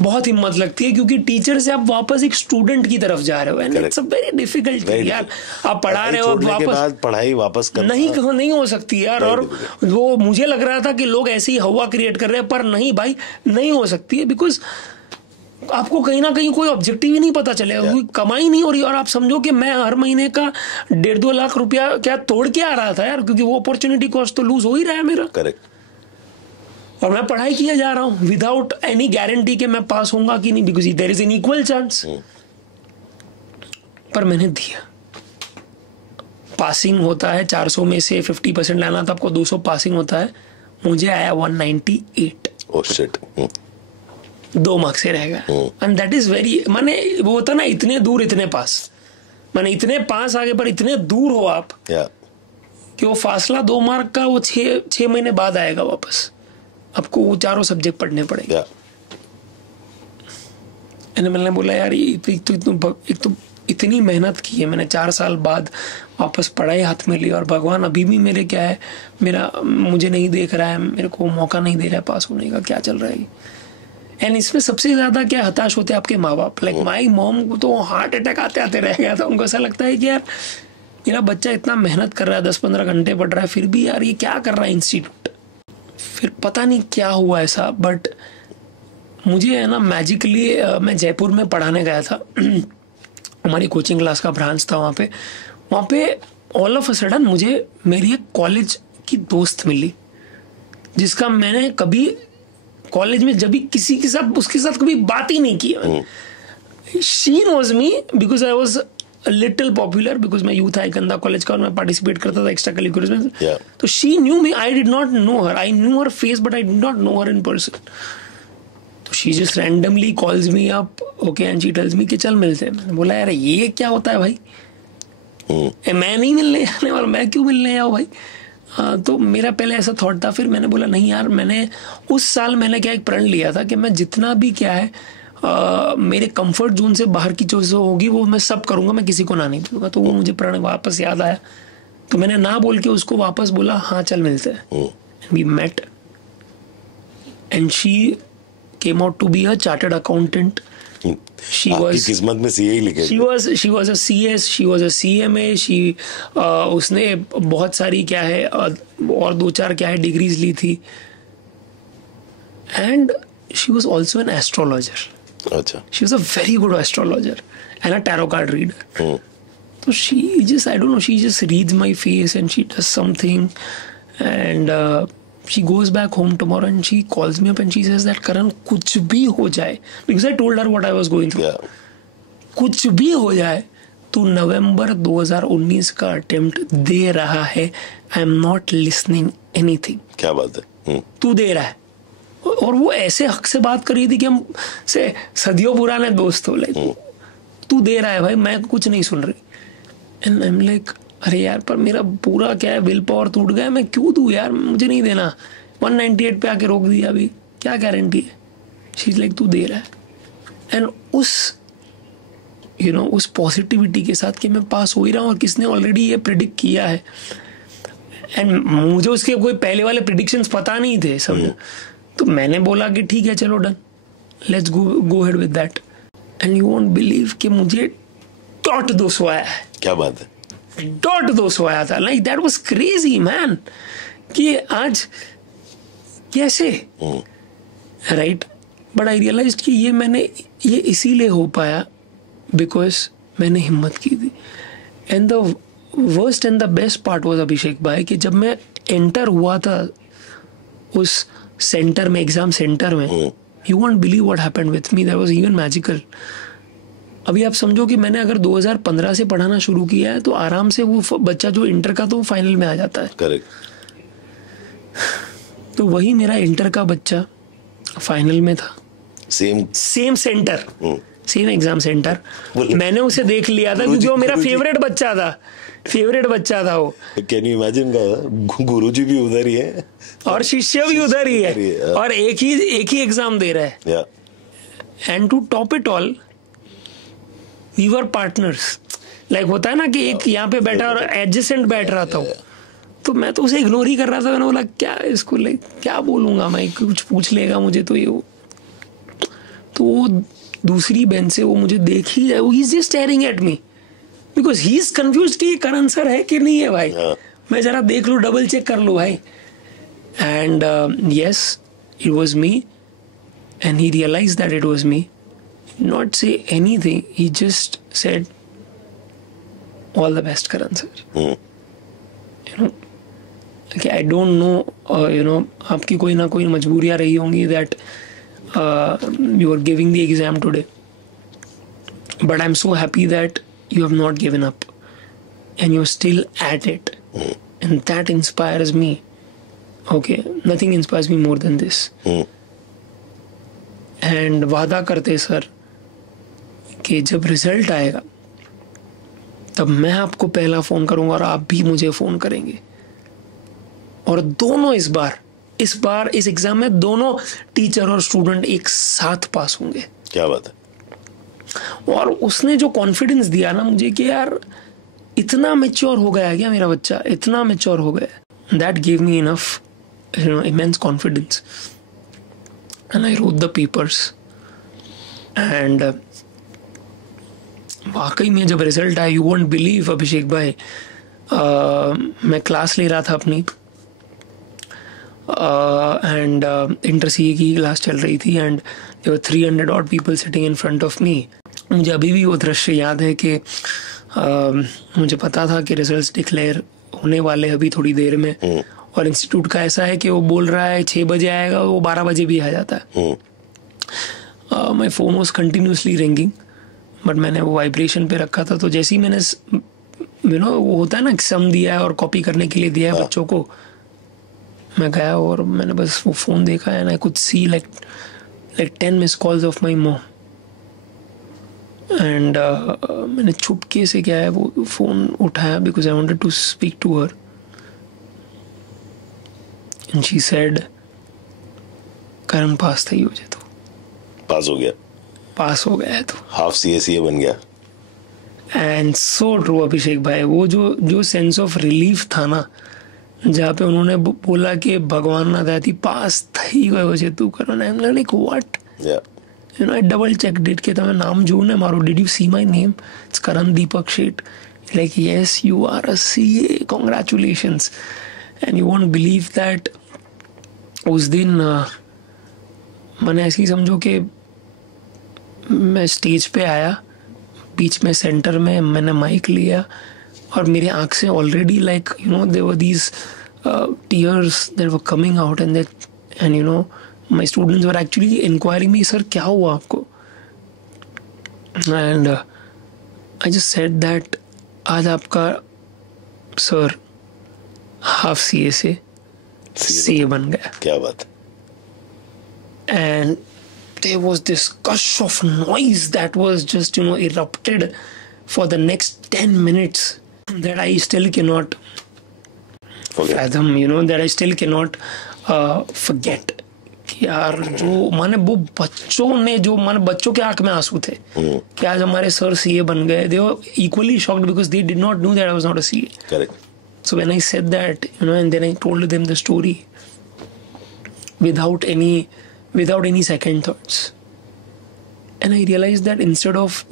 बहुत हिम्मत लगती है क्योंकि टीचर से आप वापस एक स्टूडेंट की तरफ जा रहे हो, and it's a very difficult यार। आप पढ़ा रहे हो वापस पढ़ाई वापस नहीं हो सकती यार। और वो मुझे लग रहा था कि लोग ऐसी हवा क्रिएट कर रहे हैं, पर नहीं भाई, नहीं हो सकती है, बिकॉज आपको कहीं ना कहीं कोई ऑब्जेक्टिव ही नहीं पता चलेगा, कोई कमाई नहीं हो रही। और आप समझो कि मैं हर महीने का 1.5-2 लाख रुपया क्या तोड़ के आ रहा था यार, क्योंकि वो अपॉर्चुनिटी कॉस्ट तो लूज हो ही रहा है मेरा। करेक्ट। और मैं पढ़ाई किया जा रहा हूं विदाउट एनी गारंटी कि मैं पास होऊंगा कि नहीं, because there is an equal chance. पर मैंने दिया, पासिंग होता है 400 में से 50% लाना था आपको, 200 पासिंग होता है, मुझे आया 198। ओह शिट, 2 मार्क्स से रह गया। एंड दैट इज वेरी, माने वो होता ना इतने दूर इतने पास, माने इतने पास आगे पर इतने दूर हो आप कि वो फासला 2 मार्क का वो 6 महीने बाद आएगा वापस, आपको वो 4 सब्जेक्ट पढ़ने पड़ेंगे। मैंने बोला यार एक तो इतनी मेहनत की है मैंने, 4 साल बाद वापस पढ़ाई हाथ में ली, और भगवान अभी भी मेरे क्या है, मुझे नहीं देख रहा है, मेरे को मौका नहीं दे रहा है पास होने का, क्या चल रहा है। एंड इसमें सबसे ज्यादा क्या हताश होते हैं आपके माँ बाप। लाइक माई मॉम को तो हार्ट अटैक आते आते रह गया था। उनको ऐसा लगता है कि यार मेरा बच्चा इतना मेहनत कर रहा है, 10-15 घंटे पढ़ रहा है, फिर भी यार ये क्या कर रहा है इंस्टीट्यूट। फिर पता नहीं क्या हुआ ऐसा, बट मुझे है ना मैजिकली मैं जयपुर में पढ़ाने गया था हमारी कोचिंग क्लास का ब्रांच था वहाँ पे ऑल ऑफ अ सडन मुझे मेरी एक कॉलेज की दोस्त मिली, जिसका मैंने कभी कॉलेज में जब भी किसी के साथ उसके साथ कभी बात ही नहीं की। She knows me because I was little popular, because मैं यूथ आइकन था कॉलेज का और मैं पार्टिसिपेट करता था एक्स्ट्रा करिकुलर में। तो she knew me, I did not know her, I knew her face but I did not know her in person. तो शी just randomly calls me up, okay, and she tells me कि चल मिलते हैं। मैंने बोला यार ये क्या होता है भाई, मैं नहीं मिलने आने वाला, मैं क्यों मिलने आया भाई। तो मेरा पहले ऐसा थॉट था, फिर मैंने बोला नहीं यार, मैंने उस साल मैंने क्या एक प्रण लिया था कि मैं जितना भी क्या है मेरे कंफर्ट जोन से बाहर की चीज़ होगी वो मैं सब करूंगा, मैं किसी को ना नहीं बोलूंगा। तो वो मुझे प्रण वापस याद आया, तो मैंने ना बोल के उसको वापस बोला हाँ चल मिलते हैं। We met and she came out to be a chartered accountant. She was किस्मत में सीए ही लिखे। She was a CS, she was a CMA, उसने बहुत सारी क्या है और 2-4 क्या है डिग्रीज ली थी, and she was also an astrologer. अच्छा। She was a very good astrologer and a tarot card reader. So she just, I don't know, she just reads my face and she does something, and she goes back home tomorrow and she calls me up and she says that Karan कुछ भी हो जाए, because I told her what I was going through. कुछ भी हो जाए तू नवंबर 2019 का अटेम्प्ट दे रहा है, I am not listening anything. क्या बात है. तू दे रहा है. और वो ऐसे हक से बात कर रही थी कि हम से सदियों पुराने दोस्त हो. लाइक तू दे रहा है भाई, मैं कुछ नहीं सुन रही. एंड आई एम लाइक अरे यार, पर मेरा पूरा क्या है, विल पावर टूट गया, मैं क्यों दूं यार, मुझे नहीं देना. 198 पे आके रोक दिया, अभी क्या गारंटी है. शी इज लाइक तू दे रहा है. एंड उस उस पॉजिटिविटी के साथ कि मैं पास हो ही रहा हूँ और किसने ऑलरेडी ये प्रिडिक्ट किया है. एंड मुझे उसके कोई पहले वाले प्रिडिक्शंस पता नहीं थे सब. तो मैंने बोला कि ठीक है चलो done, let's go head with that. And you won't believe कि मुझे .200 आया है. क्या बात है. .200 आया था. Like that was crazy man, कि आज कैसे, राइट. बट आई रियलाइज्ड कि ये इसीलिए हो पाया बिकॉज मैंने हिम्मत की थी. And the worst and the best part was Abhishek भाई, कि जब मैं एंटर हुआ था उस सेंटर में, एग्जाम सेंटर में, you won't believe what happened with me. That was even magical. अभी आप समझो कि मैंने अगर 2015 से पढ़ाना शुरू किया है तो आराम से वो बच्चा जो इंटर का, तो वो फाइनल में आ जाता है. करेक्ट. तो वही मेरा इंटर का बच्चा फाइनल में था. Same centre, same exam centre. मैंने उसे देख लिया था क्योंकि वो मेरा फेवरेट बच्चा था वो. कैन यू इमेजिन का, गुरुजी भी उधर ही है और शिष्य भी उधर ही है और एक ही एग्जाम दे रहा है. And to top it all, we were partners. Like होता है ना कि एक यहाँ पे बैठा और एडजेसेंट बैठ रहा था. तो मैं तो उसे इग्नोर ही कर रहा था. मैंने बोला क्या इसको, लाइक क्या बोलूंगा मैं, कुछ पूछ लेगा मुझे तो ये वो. तो वो दूसरी बेंच से वो मुझे देख ही जाए, he is just staring at me because he is confused कि ये करण सर है कि नहीं है भाई. मैं जरा देख लूं, डबल चेक कर लूं भाई. And yes, it was me. And he realized that it was me. Not say anything, he just said all the best Karan sir. Okay, I don't know, आपकी कोई ना कोई मजबूरियां रही होंगी that you are giving the exam today, but I'm so happy that you have not given up and you're still at it. And that inspires me. Okay, nothing inspires me more than this. And वादा करते sir कि जब result आएगा तब मैं आपको पहला phone करूंगा और आप भी मुझे फोन करेंगे. और दोनों इस बार इस एग्जाम में दोनों टीचर और स्टूडेंट एक साथ पास होंगे. क्या बात है. और उसने जो कॉन्फिडेंस दिया ना मुझे कि यार इतना मैच्योर हो गया क्या मेरा बच्चा, इतना मैच्योर हो गया. That give me enough immense confidence. And I wrote the papers. And वाकई में जब रिजल्ट आया, यू वोंट बिलीव अभिषेक भाई, मैं क्लास ले रहा था अपनी, एंड इंटर सीए की क्लास चल रही थी. And there were 300 odd people sitting in front of me. मुझे अभी भी वो दृश्य याद है कि मुझे पता था कि रिजल्ट्स डिक्लेयर होने वाले अभी थोड़ी देर में. और इंस्टीट्यूट का ऐसा है कि वो बोल रहा है 6 बजे आएगा, वो 12 बजे भी आ जाता है. My phone was continuously ringing, but मैंने वो वाइब्रेशन पे रखा था. तो जैसे ही मैंने वो होता है ना, सम दिया है और कॉपी करने के लिए दिया है बच्चों को, मैं गया और मैंने बस वो फोन देखा. And I could see like 10 miss calls of my mom. And मैंने चुपके से क्या है वो फोन उठाया because I wanted to speak to her. And she said, Karan पास था, हो जाए तो पास हो गया है, तो हाफ CA बन गया. एंड सो ट्रू अभिषेक भाई, वो जो सेंस ऑफ रिलीफ था ना, जहाँ पे उन्होंने बोला कि भगवान ना दाती पास થઈ ગયો છે તું Karan. I am like what, I double check did के તમે નામ જોઉં ને મારું, did you see my name, it's Karan Deepak Shet. Like yes you are a CA, congratulations. And you won't believe that उस दिन मैंने ऐसे ही समझो कि मैं स्टेज पे आया, बीच में सेंटर में मैंने माइक लिया और मेरे आँख से already like there were these tears that were coming out. And my students were actually inquiring me, sir क्या हुआ आपको. And I just said that आज आपका सर हाफ CA से सीए बन गया. क्या बात. And there was this gush of noise that was just erupted for the next 10 minutes that I still cannot fathom, that I still cannot forget. कि यार जो माने वो बच्चों ने जो माने बच्चों के आंख में आंसू थे कि आज हमारे सर सीए बन गए. They were equally shocked because they did not know that I was not a CA. Correct. So when I said that, and then I told them the story without any second thoughts, and I realized that instead of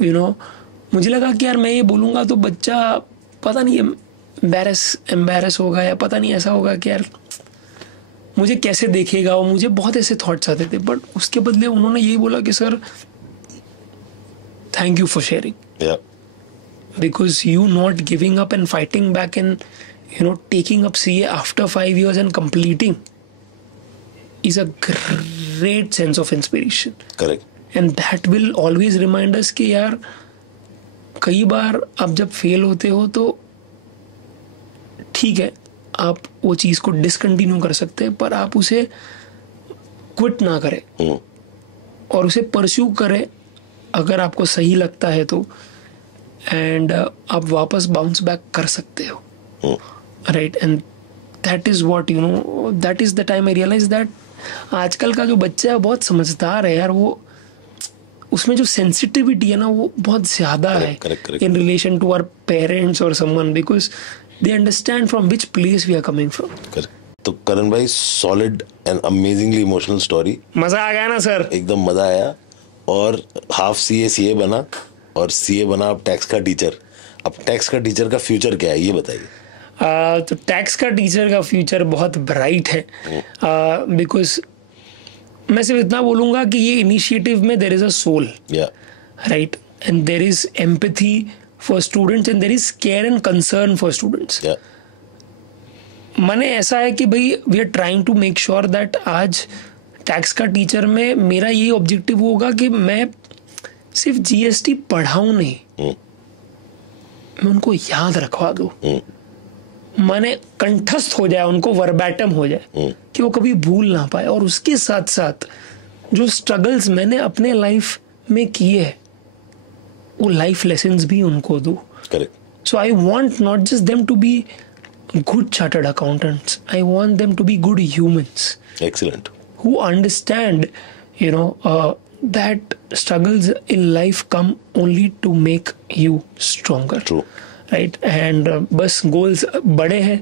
मुझे लगा कि यार मैं ये बोलूँगा तो बच्चा पता नहीं एम्बैरस होगा या पता नहीं ऐसा होगा कि यार मुझे कैसे देखेगा. और मुझे बहुत ऐसे थॉट्स आते थे. बट उसके बदले उन्होंने यही बोला कि sir thank you for sharing, because you not giving up and fighting back and taking up CA after 5 years and completing is a great sense of inspiration. Correct. And that will always remind us कि यार कई बार आप जब fail होते हो तो ठीक है आप वो चीज़ को डिसकंटिन्यू कर सकते हैं, पर आप उसे क्विट ना करें और उसे परस्यू करें अगर आपको सही लगता है तो. एंड आप वापस बाउंस बैक कर सकते हो. Right. And that is what that is the time I realize that आजकल का जो बच्चा है बहुत समझदार है यार. वो उसमें जो सेंसिटिविटी है ना वो बहुत ज़्यादा है in relation to our parents और someone, because they understand from which place we are coming from. तो करण भाई solid and amazingly emotional story. मज़ा आ गया ना सर? एकदम मज़ा आया. और हाफ CA बना और CA बना अब टैक्स का टीचर. अब टैक्स का टीचर का फ्यूचर क्या है ये बताइए. तो टैक्स का टीचर का फ्यूचर बहुत ब्राइट है, बिकॉज मैं सिर्फ इतना बोलूँगा कि ये इनिशिएटिव में there is a soul, right, and there is empathy for students and there is care and concern for students. माने ऐसा है कि भाई we are trying to make sure that आज टैक्स का टीचर में मेरा ये ऑब्जेक्टिव होगा कि मैं सिर्फ GST पढ़ाऊँ नहीं, मैं उनको याद रखवा दूँ. माने कंठस्थ हो जाए, उनको वर्बैटम हो जाए कि वो कभी भूल ना पाए. और उसके साथ साथ जो स्ट्रगल्स मैंने अपने लाइफ में किए हैं वो लाइफ लेसन्स भी उनको दूँ. So I want not just them to be good chartered accountants, I want them to be good humans. Excellent. Who understand that struggles in life come only to make you stronger. True. Right. And बस goals बड़े हैं,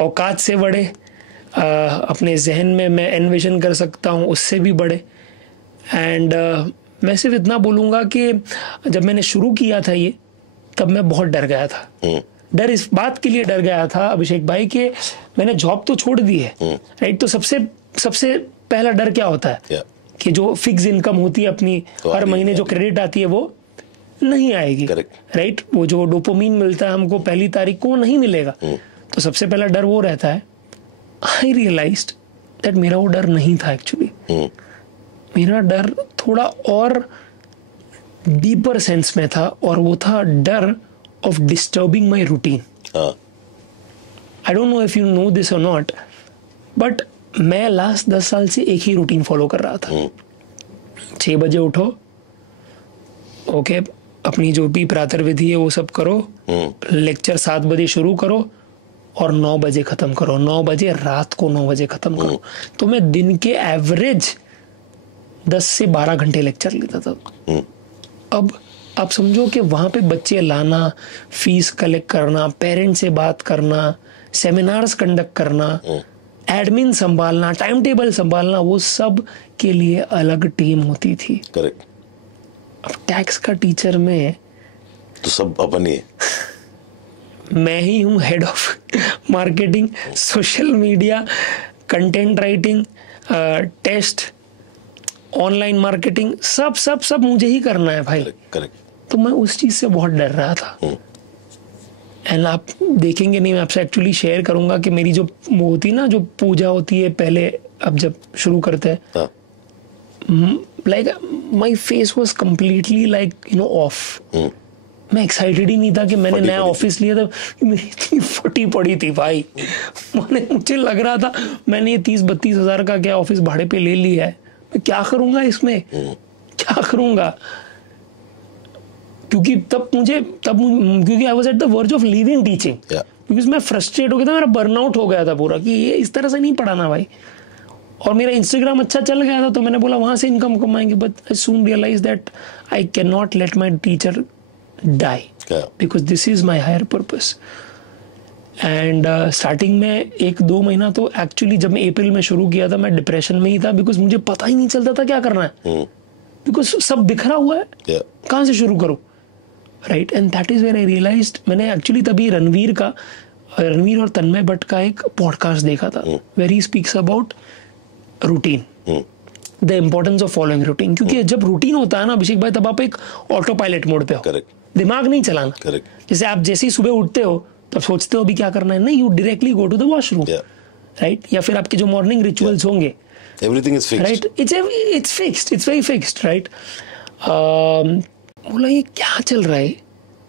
औकात से बड़े, अपने जहन में मैं एनविजन कर सकता हूँ उससे भी बड़े. एंड मैं सिर्फ इतना बोलूँगा कि जब मैंने शुरू किया था ये तब मैं बहुत डर गया था. डर इस बात के लिए डर गया था अभिषेक भाई कि मैंने जॉब तो छोड़ दी है, राइट. तो सबसे पहला डर क्या होता है कि जो फिक्स इनकम होती है अपनी हर महीने जो क्रेडिट आती है वो नहीं आएगी, राइट. वो जो डोपामिन मिलता है हमको पहली तारीख को वो नहीं मिलेगा. तो सबसे पहला डर वो रहता है. आई रियलाइज्ड दैट मेरा वो डर नहीं था एक्चुअली. मेरा डर थोड़ा और डीपर सेंस में था और वो था डर of disturbing my routine. I don't know if you know this और नॉट, बट मैं लास्ट 10 साल से एक ही रूटीन फॉलो कर रहा था. 6 बजे उठो, ओके, अपनी जो भी प्रातः विधि है वो सब करो, लेक्चर 7 बजे शुरू करो और 9 बजे खत्म करो. 9 बजे रात को 9 बजे खत्म करो. तो मैं दिन के एवरेज 10 से 12 घंटे लेक्चर लेता था. अब आप समझो कि वहाँ पे बच्चे लाना, फीस कलेक्ट करना, पेरेंट्स से बात करना, सेमिनार्स कंडक्ट करना, एडमिन संभालना, टाइम टेबल संभालना, वो सब के लिए अलग टीम होती थी. करेक्ट. अब टैक्स का टीचर में तो सब अपन ही मैं ही हूँ head of marketing, social media, content writing, test, online marketing, सब मुझे ही करना है भाई. करेक्ट. तो मैं उस चीज़ से बहुत डर रहा था. एंड आप देखेंगे नहीं, मैं आपसे एक्चुअली शेयर करूंगा कि मेरी जो वो होती है ना, जो पूजा होती है पहले, अब जब शुरू करते हैं, like my face was completely like of. मैं एक्साइटेड ही नहीं था कि मैंने नया ऑफिस लिया था, मेरी इतनी फटी पड़ी थी भाई। मुझे लग रहा था मैंने ये 30-32 हज़ार का क्या ऑफिस भाड़े पे ले लिया है, मैं क्या करूंगा इसमें, क्या करूंगा। क्योंकि क्योंकि I was at the verge of leaving teaching, क्योंकि मैं फ्रस्ट्रेट हो गया था, मेरा बर्नआउट हो गया था पूरा कि ये इस तरह से नहीं पढ़ाना भाई। और मेरा इंस्टाग्राम अच्छा चल गया था तो मैंने बोला वहां से इनकम कमाएंगे, but I soon realize that I can not let my teacher die because this is my higher purpose. And starting में 1-2 महीना तो एक्चुअली जब मैं अप्रैल में शुरू किया था मैं डिप्रेशन में ही था, बिकॉज मुझे पता ही नहीं चलता था क्या करना है, बिकॉज सब बिखरा हुआ है, कहाँ से शुरू करूँ, right. And that is where I realized, मैंने एक्चुअली तभी रणवीर और तन्मय भट्ट का एक पॉडकास्ट देखा था where he speaks about routine, the importance of following routine. क्योंकि जब रूटीन होता है ना अभिषेक भाई, तब आप एक ऑटो पायलट मोड पे हो, दिमाग नहीं चलाना। जैसे आप जैसे ही सुबह उठते हो तब सोचते हो अभी क्या करना है, नहीं, you directly go to the washroom, right. या फिर आपके जो मॉर्निंग रिचुअल्स होंगे, everything is fixed, right, it's fixed, it's very fixed, right. बोला ये क्या चल रहा है,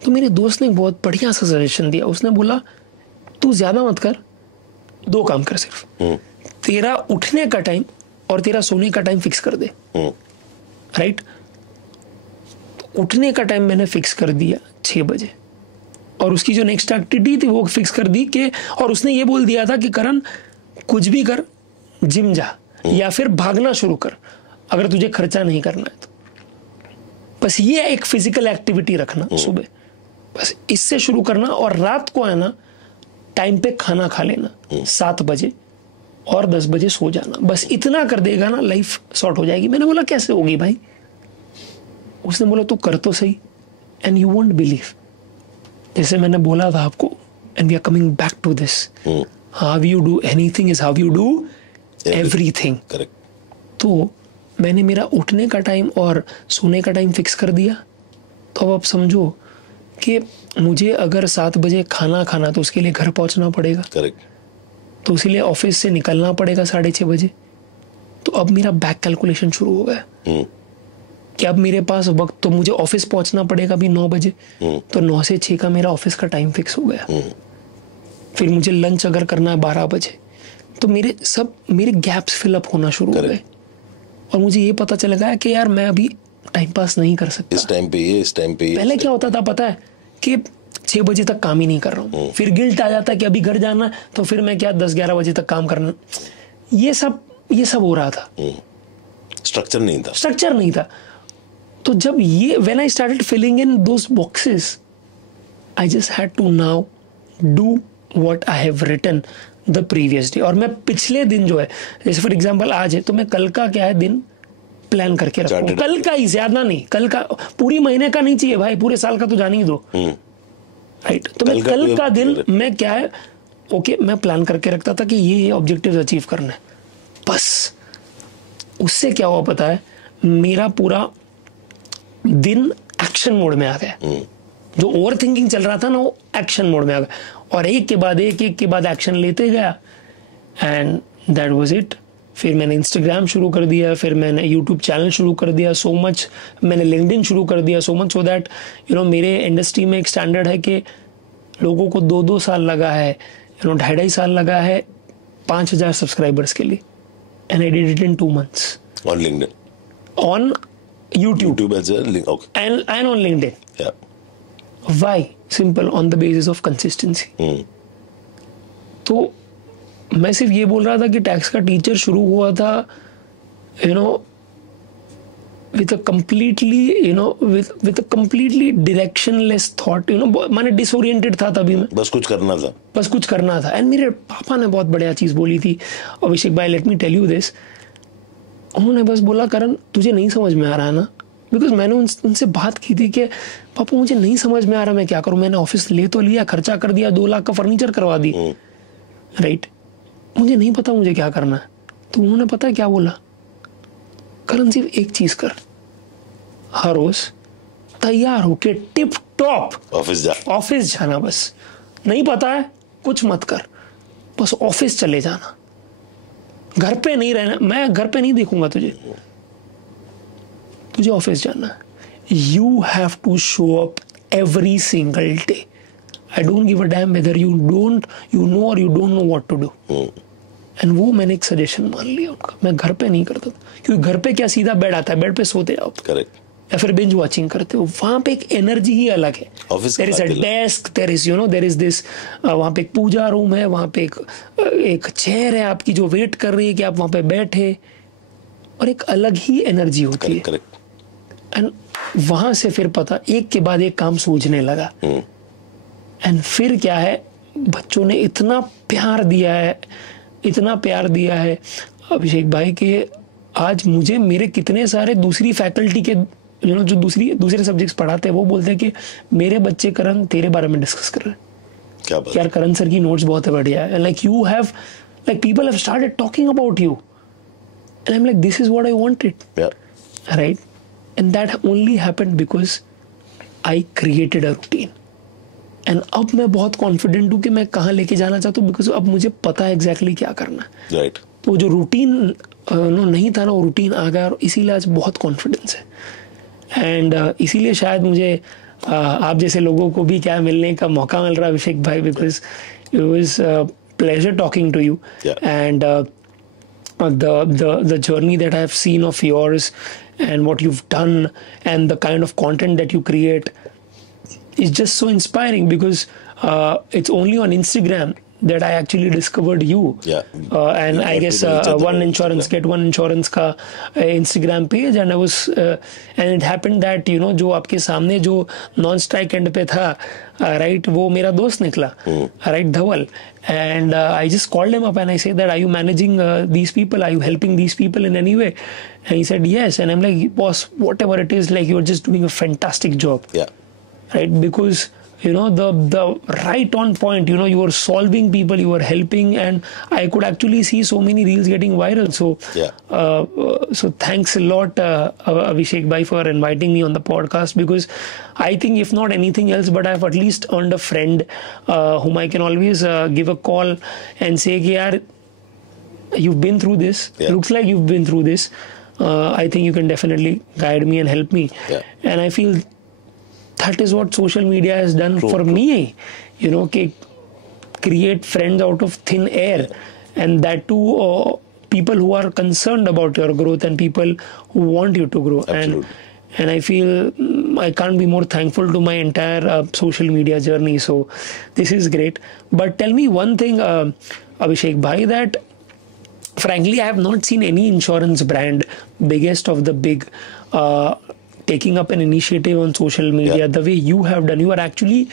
तो मेरे दोस्त ने बहुत बढ़िया सा सजेशन दिया। उसने बोला तू ज्यादा मत कर, 2 काम कर सिर्फ, तेरा उठने का टाइम और तेरा सोने का टाइम फिक्स कर दे, राइट। तो उठने का टाइम मैंने फिक्स कर दिया 6 बजे, और उसकी जो नेक्स्ट एक्टिविटी थी वो फिक्स कर दी कि, और उसने ये बोल दिया था कि करण कुछ भी कर, जिम जा या फिर भागना शुरू कर अगर तुझे खर्चा नहीं करना है तो, बस ये एक फिजिकल एक्टिविटी रखना सुबह, बस इससे शुरू करना। और रात को है ना टाइम पे खाना खा लेना 7 बजे और 10 बजे सो जाना, बस इतना कर देगा ना लाइफ सॉर्ट हो जाएगी। मैंने बोला कैसे होगी भाई, उसने बोला तू कर तो सही, एंड यू वोंट बिलीव, जैसे मैंने बोला था आपको, and we are coming back to this, how you do anything is how you do everything. तो मैंने मेरा उठने का टाइम और सोने का टाइम फिक्स कर दिया, तो अब आप समझो कि मुझे अगर 7 बजे खाना खाना तो उसके लिए घर पहुंचना पड़ेगा, तो इसीलिए ऑफिस से निकलना पड़ेगा 6:30 बजे। तो अब मेरा बैक कैलकुलेशन शुरू हो गया कि अब मेरे पास वक्त, तो मुझे ऑफिस पहुंचना पड़ेगा भी 9 बजे, तो 9 से 6 का मेरा ऑफिस का टाइम फिक्स हो गया। फिर मुझे लंच अगर करना है 12 बजे, तो मेरे गैप्स फिलअप होना शुरू हो गए, और मुझे ये पता चल गया कि यार मैं अभी टाइम पास नहीं कर सकता, इस टाइम पे ये। पहले क्या होता था पता है कि 6 बजे तक काम ही नहीं कर रहा हूँ, फिर गिल्ट आ जाता है कि अभी घर जाना, तो फिर मैं क्या 10-11 बजे तक काम करना, ये सब हो रहा था, स्ट्रक्चर नहीं था। तो जब ये when I started filling in those boxes, I just had to now do what I have written the previous day. और मैं पिछले दिन जो है, जैसे फॉर एग्जांपल आज है, तो मैं कल का क्या है दिन प्लान करके रखूं, कल का ही, ज्यादा नहीं, कल का पूरी महीने का नहीं चाहिए भाई, पूरे साल का तो जाने ही दो, राइट। तो मैं कल का दिन मैं क्या है, ओके, मैं प्लान करके रखता था कि ये ऑब्जेक्टिव्स अचीव करना है, बस। उससे क्या हुआ पता है, मेरा पूरा दिन एक्शन मोड में आ गया, जो ओवर थिंकिंग चल रहा था ना वो एक्शन मोड में आ गया, और एक के बाद एक्शन लेते गया, एंड दैट वाज इट। फिर मैंने इंस्टाग्राम शुरू कर दिया, फिर मैंने यूट्यूब चैनल शुरू कर दिया, सो मच मैंने लिंक्डइन शुरू कर दिया, सो मच, सो दैट मेरे इंडस्ट्री में एक स्टैंडर्ड है कि लोगों को 2-2 साल लगा है, 2.5 साल लगा है 5,000 सब्सक्राइबर्स के लिए, and I did it in 2 months on LinkedIn, on YouTube as a link, okay, and on LinkedIn. yeah. Why? Simple, on the basis of consistency. तो मैं सिर्फ ये बोल रहा था कि टैक्स का टीचर शुरू हुआ था with a completely directionless thought, मैंने disoriented था तभी मैं, बस कुछ करना था। एंड मेरे पापा ने बहुत बढ़िया चीज बोली थी, अभिषेक भाई, let me tell you this. उन्होंने बस बोला, करण तुझे नहीं समझ में आ रहा है ना, बिकॉज मैंने उनसे बात की थी कि पापा मुझे नहीं समझ में आ रहा, मैं क्या करूं, मैंने ऑफिस ले तो लिया, खर्चा कर दिया, 2 लाख का फर्नीचर करवा दी, राइट, मुझे नहीं पता मुझे क्या करना है। तो उन्होंने पता है क्या बोला, करण सिर्फ एक चीज कर, हर रोज तैयार होके टिप टॉप ऑफिस जाना, बस नहीं पता है कुछ मत कर, बस ऑफिस चले जाना, घर पे नहीं रहना, मैं घर पे नहीं देखूंगा तुझे ऑफिस जाना है। You have to show up every single day. I don't give a damn whether you know or you don't know what to do. And वो मैंने एक सजेशन मान लिया उनका. मैं घर पे नहीं करता था, क्योंकि घर पे क्या सीधा बेड आता है, बेड पे सोते जाओ. करेक्ट. या फिर बिंज वॉचिंग करते हो. वहां पे एक एनर्जी ही अलग है. There is a desk, there is there is this, वहां पे एक पूजा रूम है, वहां पे एक चेयर है आपकी जो वेट कर रही है कि आप वहां पे बैठे, और एक अलग ही एनर्जी होती है. करेक्ट. एंड वहां से फिर पता एक के बाद एक काम सूझने लगा. एंड फिर क्या है, बच्चों ने इतना प्यार दिया है अभिषेक भाई के आज मुझे मेरे कितने सारे दूसरी फैकल्टी के जो दूसरे सब्जेक्ट्स पढ़ाते हैं वो बोलते हैं कि मेरे बच्चे करण तेरे बारे में डिस्कस कर रहे हैं. क्या बात. यार करण सर की नोट्स बहुत बढ़िया है. Like you have like people have started talking about you and I am like this is what I wanted. Right. And that only happened because I created a routine. And अब मैं बहुत confident हूँ कि मैं कहाँ लेके जाना चाहता हूँ, बिकॉज अब मुझे पता है एग्जैक्टली क्या करना है. राइट. तो जो रूटीन नहीं था ना, वो रूटीन आ गया और इसीलिए आज बहुत कॉन्फिडेंस है. एंड इसीलिए शायद मुझे आप जैसे लोगों को भी क्या मिलने का मौका मिल रहा है अभिषेक भाई, because it was pleasure talking to you. And the journey that I have seen of yours and what you've done and the kind of content that you create is just so inspiring, because it's only on Instagram that I actually discovered you. Yeah. And I guess One Insurance, Get One Insurance का Instagram page, and I was and it happened that जो आपके सामने जो non strike and पे था, right, वो मेरा दोस्त निकला, right, Dhaval. And I just called him up and I said that, are you managing these people? Are you helping these people in any way? And he said yes. And I'm like, boss, whatever it is, like, you're just doing a fantastic job. Yeah. Right? Because the right on point, you were solving people, you were helping, and I could actually see so many reels getting viral. So so thanks a lot, Abhishek bhai, for inviting me on the podcast, because I think if not anything else, but I've at least earned a friend whom I can always give a call and say, yaar, you've been through this. Looks like you've been through this. I think you can definitely guide me and help me. And I feel that is what social media has done for me, create friends out of thin air, and that too people who are concerned about your growth and people who want you to grow. And I feel I can't be more thankful to my entire social media journey. So this is great. But tell me one thing, Abhishek bhai, that frankly I have not seen any insurance brand, biggest of the big, taking up an initiative on social media the way you have done. You are actually,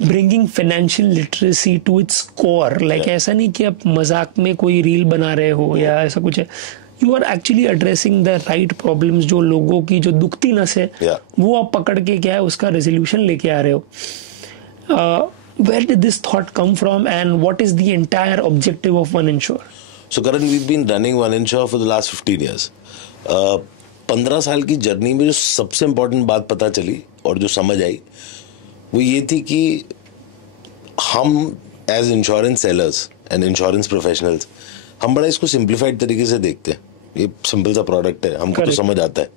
bringing financial literacy to its core. Like ऐसा नहीं कि आप मजाक में कोई reel बना रहे हो या ऐसा कुछ है. You are actually addressing the right problems. जो लोगों की जो दुखती नस है, वो आप पकड़ के क्या है उसका resolution लेके आ रहे हो. Where did this thought come from, and what is the entire objective of One Insure? So Karan, we've been running One Insure for the last 15 years. 15 साल की जर्नी में जो सबसे इम्पोर्टेंट बात पता चली और जो समझ आई वो ये थी कि हम as insurance sellers and insurance professionals हम बड़ा इसको सिंप्लीफाइड तरीके से देखते हैं. ये सिंपल सा प्रोडक्ट है, हमको तो समझ आता है.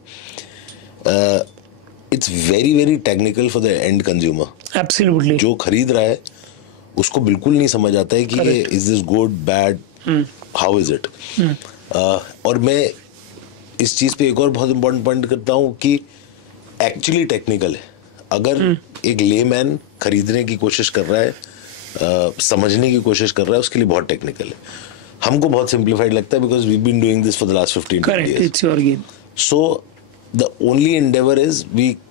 It's very very technical for the end consumer. Absolutely. जो खरीद रहा है उसको बिल्कुल नहीं समझ आता है कि is this good, bad, how is it. और मैं इस चीज पे एक और बहुत इंपॉर्टेंट पॉइंट करता हूँ कि एक्चुअली टेक्निकल है. अगर एक लेमैन खरीदने की कोशिश कर रहा है, समझने की कोशिश कर रहा है, उसके लिए बहुत टेक्निकल है. हमको बहुत सिंप्लीफाइड लगता है because we been doing this for the last 15 years. It's your game. So the only endeavor is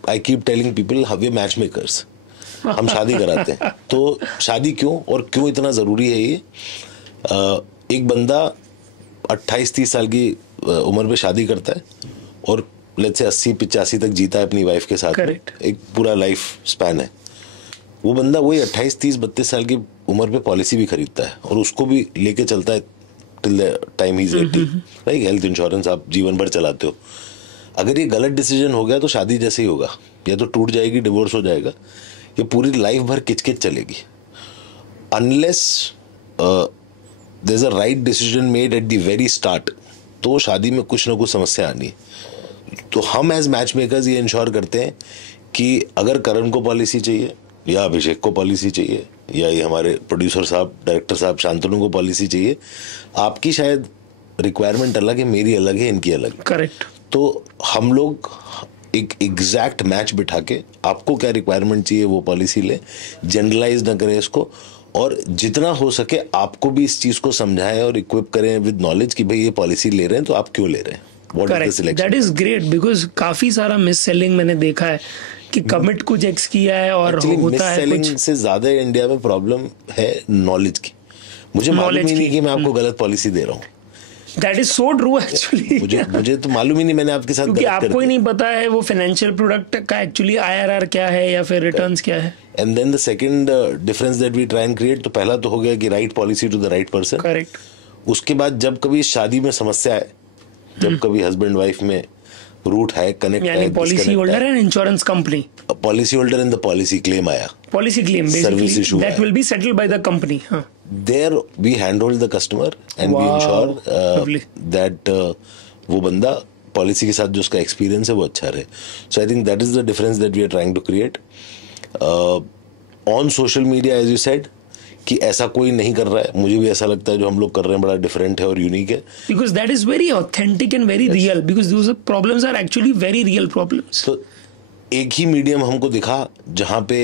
I keep telling people how we matchmakers. हम शादी कराते हैं. तो शादी क्यों और क्यों इतना जरूरी है ये? एक बंदा 28-30 साल की उम्र पे शादी करता है और लेट्स से 80-85 तक जीता है अपनी वाइफ के साथ. एक पूरा लाइफ स्पैन है. वो बंदा वही 28-30-32 साल की उम्र पे पॉलिसी भी खरीदता है और उसको भी लेके चलता है till the time he is 80. Right. Health insurance आप जीवन भर चलाते हो. अगर ये गलत डिसीजन हो गया तो शादी जैसे ही होगा, या तो टूट जाएगी, डिवोर्स हो जाएगा, ये पूरी लाइफ भर किचकिच चलेगी. Unless there is a right decision made at the very start, तो शादी में कुछ ना कुछ समस्या आनी है. तो हम एज मैच मेकर्स ये इंश्योर करते हैं कि अगर करण को पॉलिसी चाहिए या अभिषेक को पॉलिसी चाहिए या ये हमारे प्रोड्यूसर साहब, डायरेक्टर साहब शांतनु को पॉलिसी चाहिए, आपकी शायद रिक्वायरमेंट अलग है, मेरी अलग है, इनकी अलग है। करेक्ट। तो हम लोग एक एग्जैक्ट मैच बिठा के आपको क्या रिक्वायरमेंट चाहिए वो पॉलिसी ले, जनरलाइज ना करें इसको, और जितना हो सके आपको भी इस चीज को समझाएं और इक्विप करें विद नॉलेज कि भाई ये पॉलिसी ले रहे हैं तो आप क्यों ले रहे हैं, what is the selection. That is great, because काफी सारा मिस सेलिंग मैंने देखा है कि कमिट कुछ एक्स किया है और होता है कुछ। से ज्यादा इंडिया में प्रॉब्लम है नॉलेज की। मुझे मालूम ही नहीं कि मैं आपको गलत पॉलिसी दे रहा हूँ। That is so true actually. मुझे तो मालूम ही नहीं, मैंने आपके साथ क्योंकि आपको ही नहीं पता है वो फाइनेंशियल प्रोडक्ट का एक्चुअली IRR क्या है या फिर रिटर्न्स क्या है। And then the second difference that we try and create, तो पहला तो हो गया कि right policy to the right person. Correct. उसके बाद जब कभी शादी में समस्या है, जब कभी हस्बैंड वाइफ में रूट है, कनेक्ट है, policy holder and insurance company, policy holder in the policy claim आया, policy claim basically that will be settled by the company. हां, there we handhold the customer and we ensure that वो बंदा policy के साथ जो उसका experience है वो अच्छा रहे। So I think that is the difference that we are trying to create on social media, as you said कि ऐसा कोई नहीं कर रहा है। मुझे भी ऐसा लगता है जो हम लोग कर रहे हैं बड़ा डिफरेंट है और यूनिक है, because that is very authentic and very real, because those problems are actually very real problems. तो एक ही मीडियम हमको दिखा जहां पे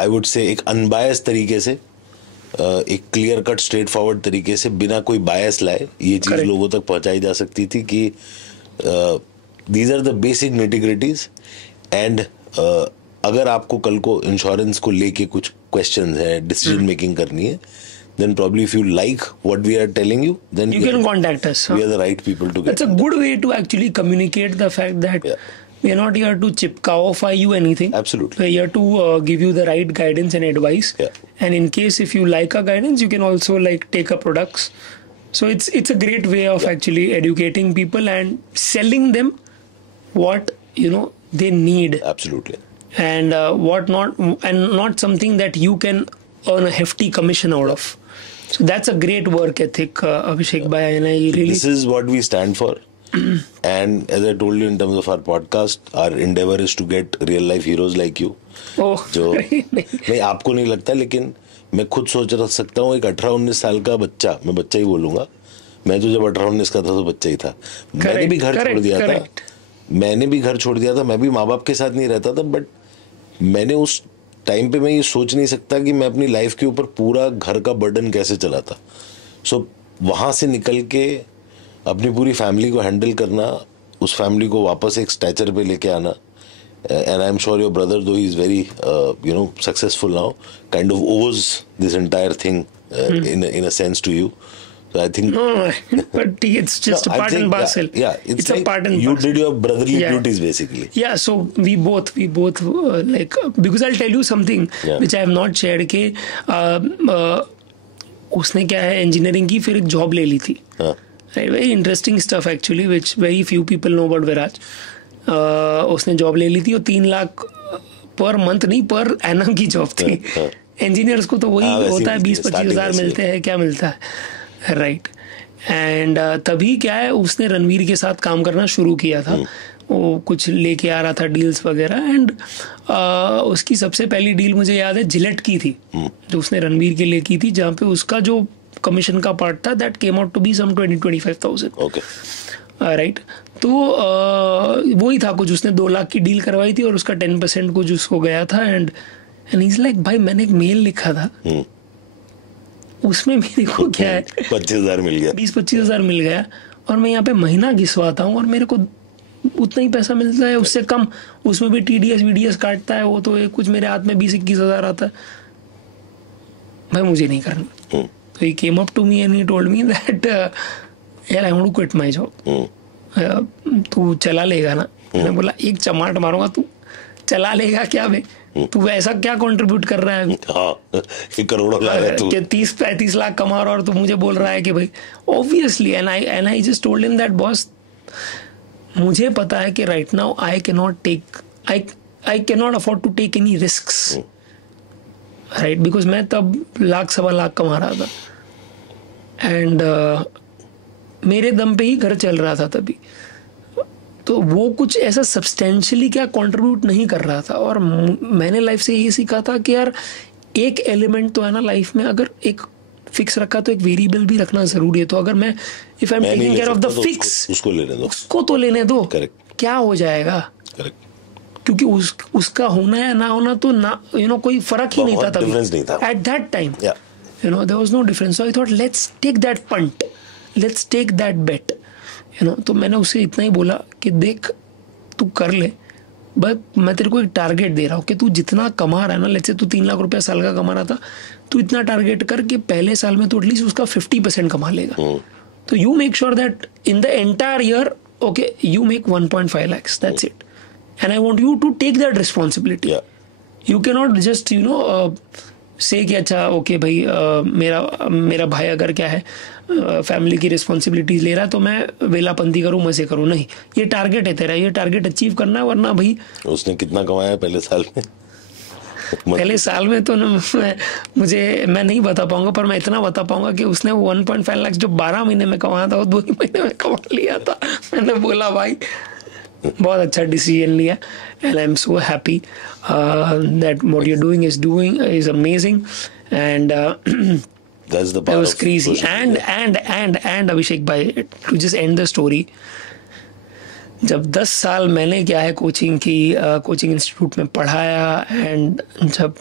आई वुड से एक अनबायस तरीके से, एक क्लियर कट स्ट्रेट फॉरवर्ड तरीके से बिना कोई बायस लाए ये चीज लोगों तक पहुंचाई जा सकती थी कि these are the basic nitty gritties. And अगर आपको कल को इंश्योरेंस को लेके कुछ क्वेश्चंस है, डिसीजन मेकिंग करनी है, then probably if you like what we are telling you, then you can contact us. We are the right people to get. That's a good way to actually communicate the fact that we are not here to chipkawify you anything. Absolutely. We are here to give you the right guidance and advice. Yeah. And in case if you like our guidance, you can also like take our products. So it's a great way of actually educating people and selling them what they need. Absolutely. And what not, and not something that you can earn a hefty commission out of. So that's a great work ethic, Abhishek bhai, and I really. This is what we stand for. And as I told you in terms of our podcast, our endeavor is to get real life heroes like you. Oh, जो नहीं आपको नहीं लगता, लेकिन मैं खुद सोच सकता हूँ एक 18-19 साल का बच्चा, मैं बच्चा ही बोलूंगा, मैं तो जब 18-19 का था तो बच्चा ही था, मैंने भी घर छोड़ दिया था, मैंने भी घर छोड़ दिया था, मैं भी माँ बाप के साथ नहीं रहता था, बट मैंने उस टाइम पे मैं ये सोच नहीं सकता कि मैं अपनी लाइफ के ऊपर पूरा घर का बर्डन कैसे चलाता। सो वहाँ से निकल के अपनी पूरी फैमिली को हैंडल करना, उस फैमिली को वापस एक स्टैचर पे लेके आना, and I am sure your brother, though he is very successful now, kind of owes this entire thing in a sense to you. So I think no, but it's just a part and parcel. Yeah, it's like a part and you parcel. did your brotherly duties basically. Yeah, so we both like, because I'll tell you something which I have not shared के उसने क्या है engineering की, फिर एक job ले ली थी। Very interesting stuff actually, which very few people know about विराज। उसने जॉब ले ली थी और 3 लाख पर मंथ नहीं पर एनम की जॉब थी। इंजीनियर्स को तो वही होता है, 20-25 हज़ार मिलते हैं, क्या मिलता है, राइट। एंड तभी क्या है उसने रणवीर के साथ काम करना शुरू किया था, वो कुछ लेके आ रहा था डील्स वगैरह। एंड उसकी सबसे पहली डील मुझे याद है जिलेट की थी, जो उसने रणवीर के लिए की थी, जहाँ पे उसका जो कमीशन का पार्ट था that came out to be some 20-25,000। Okay, right. तो वही था कुछ, उसने 2 लाख की डील करवाई थी और उसका 10% कुछ उसको गया था। एंड इज लाइक भाई मैंने एक मेल लिखा था, उसमें मेरे को क्या है 25,000 मिल गया, 20-25 हज़ार मिल गया, और मैं यहाँ पे महीना घिसवाता हूँ और मेरे को उतना ही पैसा मिलता है, उससे कम, उसमें भी TDS VDS काटता है, वो तो कुछ मेरे हाथ में 20-21 हज़ार आता है, भाई मुझे नहीं करना। तो he came up to me and he told me that यार I want to quit my job, तू चला लेगा ना? मैंने बोला एक चमाट मारूंगा, तू चला लेगा क्या बे, तू ऐसा क्या कंट्रीब्यूट कर रहा है? हाँ, करोड़ों ला रहा है तू, 30-35 लाख कमा रहा और तू मुझे बोल रहा है कि भाई obviously. And I just told him that boss, मुझे पता है कि right now I can not afford to take any risks, right, because मैं तब 1.25 लाख कमा रहा था एंड मेरे दम पे ही घर चल रहा था तभी। तो वो कुछ ऐसा सब्सटेंशियली क्या कंट्रीब्यूट नहीं कर रहा था। और मैंने लाइफ से ये सीखा था कि यार एक एलिमेंट तो है ना लाइफ में, अगर एक फिक्स रखा तो एक वेरिएबल भी रखना जरूरी है। तो अगर मैं if I am taking care of the fix, उसको लेने दो, उसको तो लेने दो। करेक्ट, क्या हो जाएगा, करेक्ट, क्योंकि उसका होना या ना होना तो ना कोई फर्क ही नहीं था तभी, डिफरेंस नहीं था एट दैट टाइम। या there was no difference. So I thought let's take that punt, let's take that bet. तो मैंने उसे इतना ही बोला कि देख तू कर ले, बस मैं तेरे को एक टारगेट दे रहा हूँ कि तू जितना कमा रहा है ना, लेट्स से तू 3 लाख रुपया साल का कमा रहा था, तू इतना टारगेट कर कि पहले साल में तो एटलीस्ट उसका 50% कमा लेगा। तो you make sure that in the entire year okay you make 1.5 lakhs, that's it, and I want you to take that responsibility. You can not just say कि अच्छा ओके भाई मेरा भाई अगर क्या है फैमिली की रिस्पॉन्सिबिलिटीज ले रहा है तो मैं वेलापंती करूं, मजे करूं। नहीं, ये टारगेट है तेरा, ये टारगेट अचीव करना है, वरना भाई। उसने कितना कमाया पहले साल में? पहले साल में तो मैं नहीं बता पाऊंगा, पर मैं इतना बता पाऊंगा कि उसने 1.5 लाख जो 12 महीने में कमाया था वो 2 ही महीने में कमा लिया था। मैंने बोला भाई बहुत अच्छा डिसीजन लिया, and I am so happy that what you doing is amazing, and that's the that power was of crazy. social media. And Abhishek bhai, to just end the story, जब 10 साल मैंने क्या है कोचिंग इंस्टीट्यूट में पढ़ाया, and जब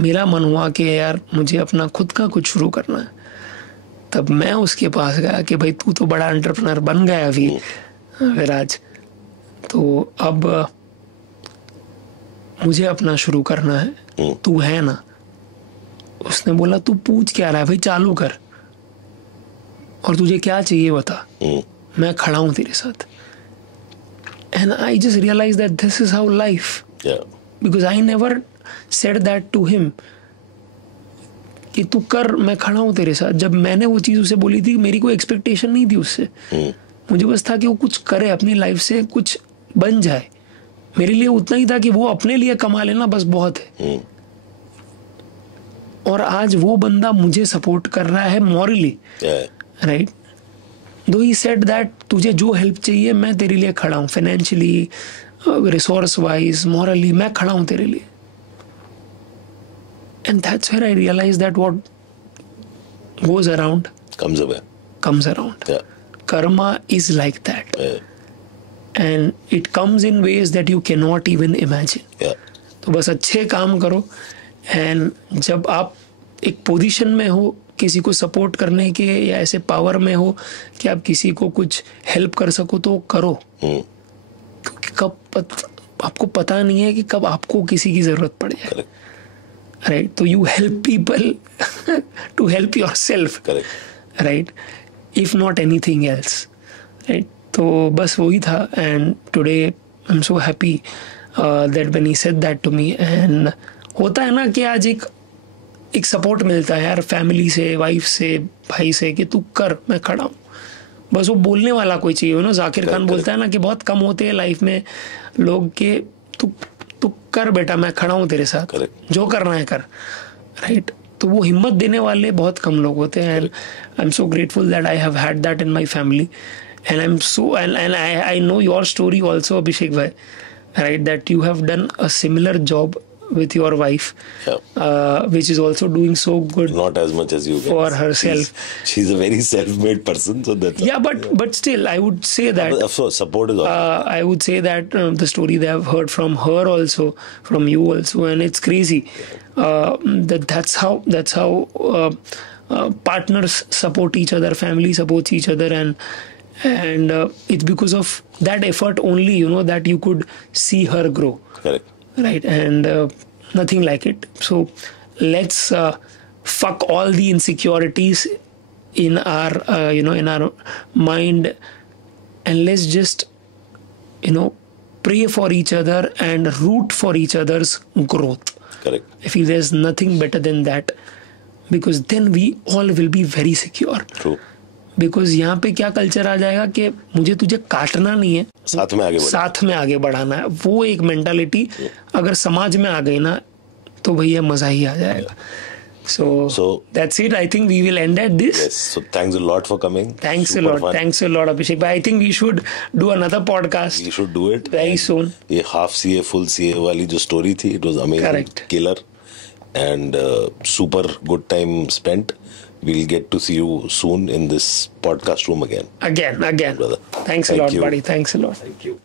मेरा मन हुआ कि यार मुझे अपना खुद का कुछ शुरू करना है, तब मैं उसके पास गया कि भाई तू तो बड़ा एंटरप्रेन्योर बन गया अभी विराज, तो अब मुझे अपना शुरू करना है, तू है ना। उसने बोला तू पूछ क्या रहा है भाई, चालू कर, और तुझे क्या चाहिए बता, मैं खड़ा हूं तेरे साथ। And I just realize that this is how life, because I never said that to him कि तू कर, मैं खड़ा हूं तेरे साथ। जब मैंने वो चीज उसे बोली थी, मेरी कोई एक्सपेक्टेशन नहीं थी उससे, मुझे बस था कि वो कुछ करे, अपनी लाइफ से कुछ बन जाए। मेरे लिए उतना ही था कि वो अपने लिए कमा लेना बस बहुत है। और आज वो बंदा मुझे सपोर्ट कर रहा है मॉरली, राइट। दो ही सेड दैट तुझे जो हेल्प चाहिए मैं तेरे लिए खड़ा हूँ, फाइनेंशियली, रिसोर्स वाइज, मॉरली, मैं खड़ा हूँ तेरे लिए। And that's where I realize that what goes around comes around. Karma is like that, and it comes in ways that you cannot even imagine. तो बस अच्छे काम करो, एंड जब आप एक पोजीशन में हो किसी को सपोर्ट करने के, या ऐसे पावर में हो कि आप किसी को कुछ हेल्प कर सको, तो करो, क्योंकि आपको पता नहीं है कि कब आपको किसी की जरूरत पड़ जाए, राइट। तो you help people to help yourself, right, if not anything else, right. तो बस वही था, and today I am so happy that when he said that to me. And होता है ना कि आज एक सपोर्ट मिलता है यार, फैमिली से, वाइफ से, भाई से, कि तू कर, मैं खड़ा हूँ। बस वो बोलने वाला कोई चाहिए ना। जाकिर खान बोलता है ना कि बहुत कम होते हैं लाइफ में लोग के तू कर बेटा, मैं खड़ा हूँ तेरे साथ, जो करना है कर, राइट। तो वो हिम्मत देने वाले बहुत कम लोग होते हैं, and I am so grateful that I have had that in my family, and I am so and I know your story also Abhishek भाई, right, that you have done a similar job with your wife, which is also doing so good. Not as much as you guys. For herself. She's a very self-made person, so that's. Yeah, but still, I would say that. Of course, support is awesome. I would say that the story that I've heard from her also, from you also, and it's crazy. That's how partners support each other, family supports each other, and it's because of that effort only, that you could see her grow. Correct. Right, and nothing like it. So let's fuck all the insecurities in our in our mind, and let's just pray for each other and root for each other's growth. Correct. I feel there's nothing better than that, because then we all will be very secure. True. Because यहाँ पे क्या culture आ जाएगा कि मुझे तुझे काटना नहीं है, साथ में आगे बढ़ाना है। वो एक मेंटालिटी अगर समाज में आ गई ना, तो भैया मजा ही आ जाएगा। So that's it. I think we will end at this. Yes. So thanks a lot for coming. Thanks Super a lot. fun. Thanks a lot, Abhishek. But I think we should do another podcast We should do it very soon. ये half CA full CA वाली जो story थी, it was amazing. Correct. Killer. And super good time spent. We'll get to see you soon in this podcast room again. Again. Brother. Thanks a Thank lot, you. buddy. Thanks a lot. Thank you.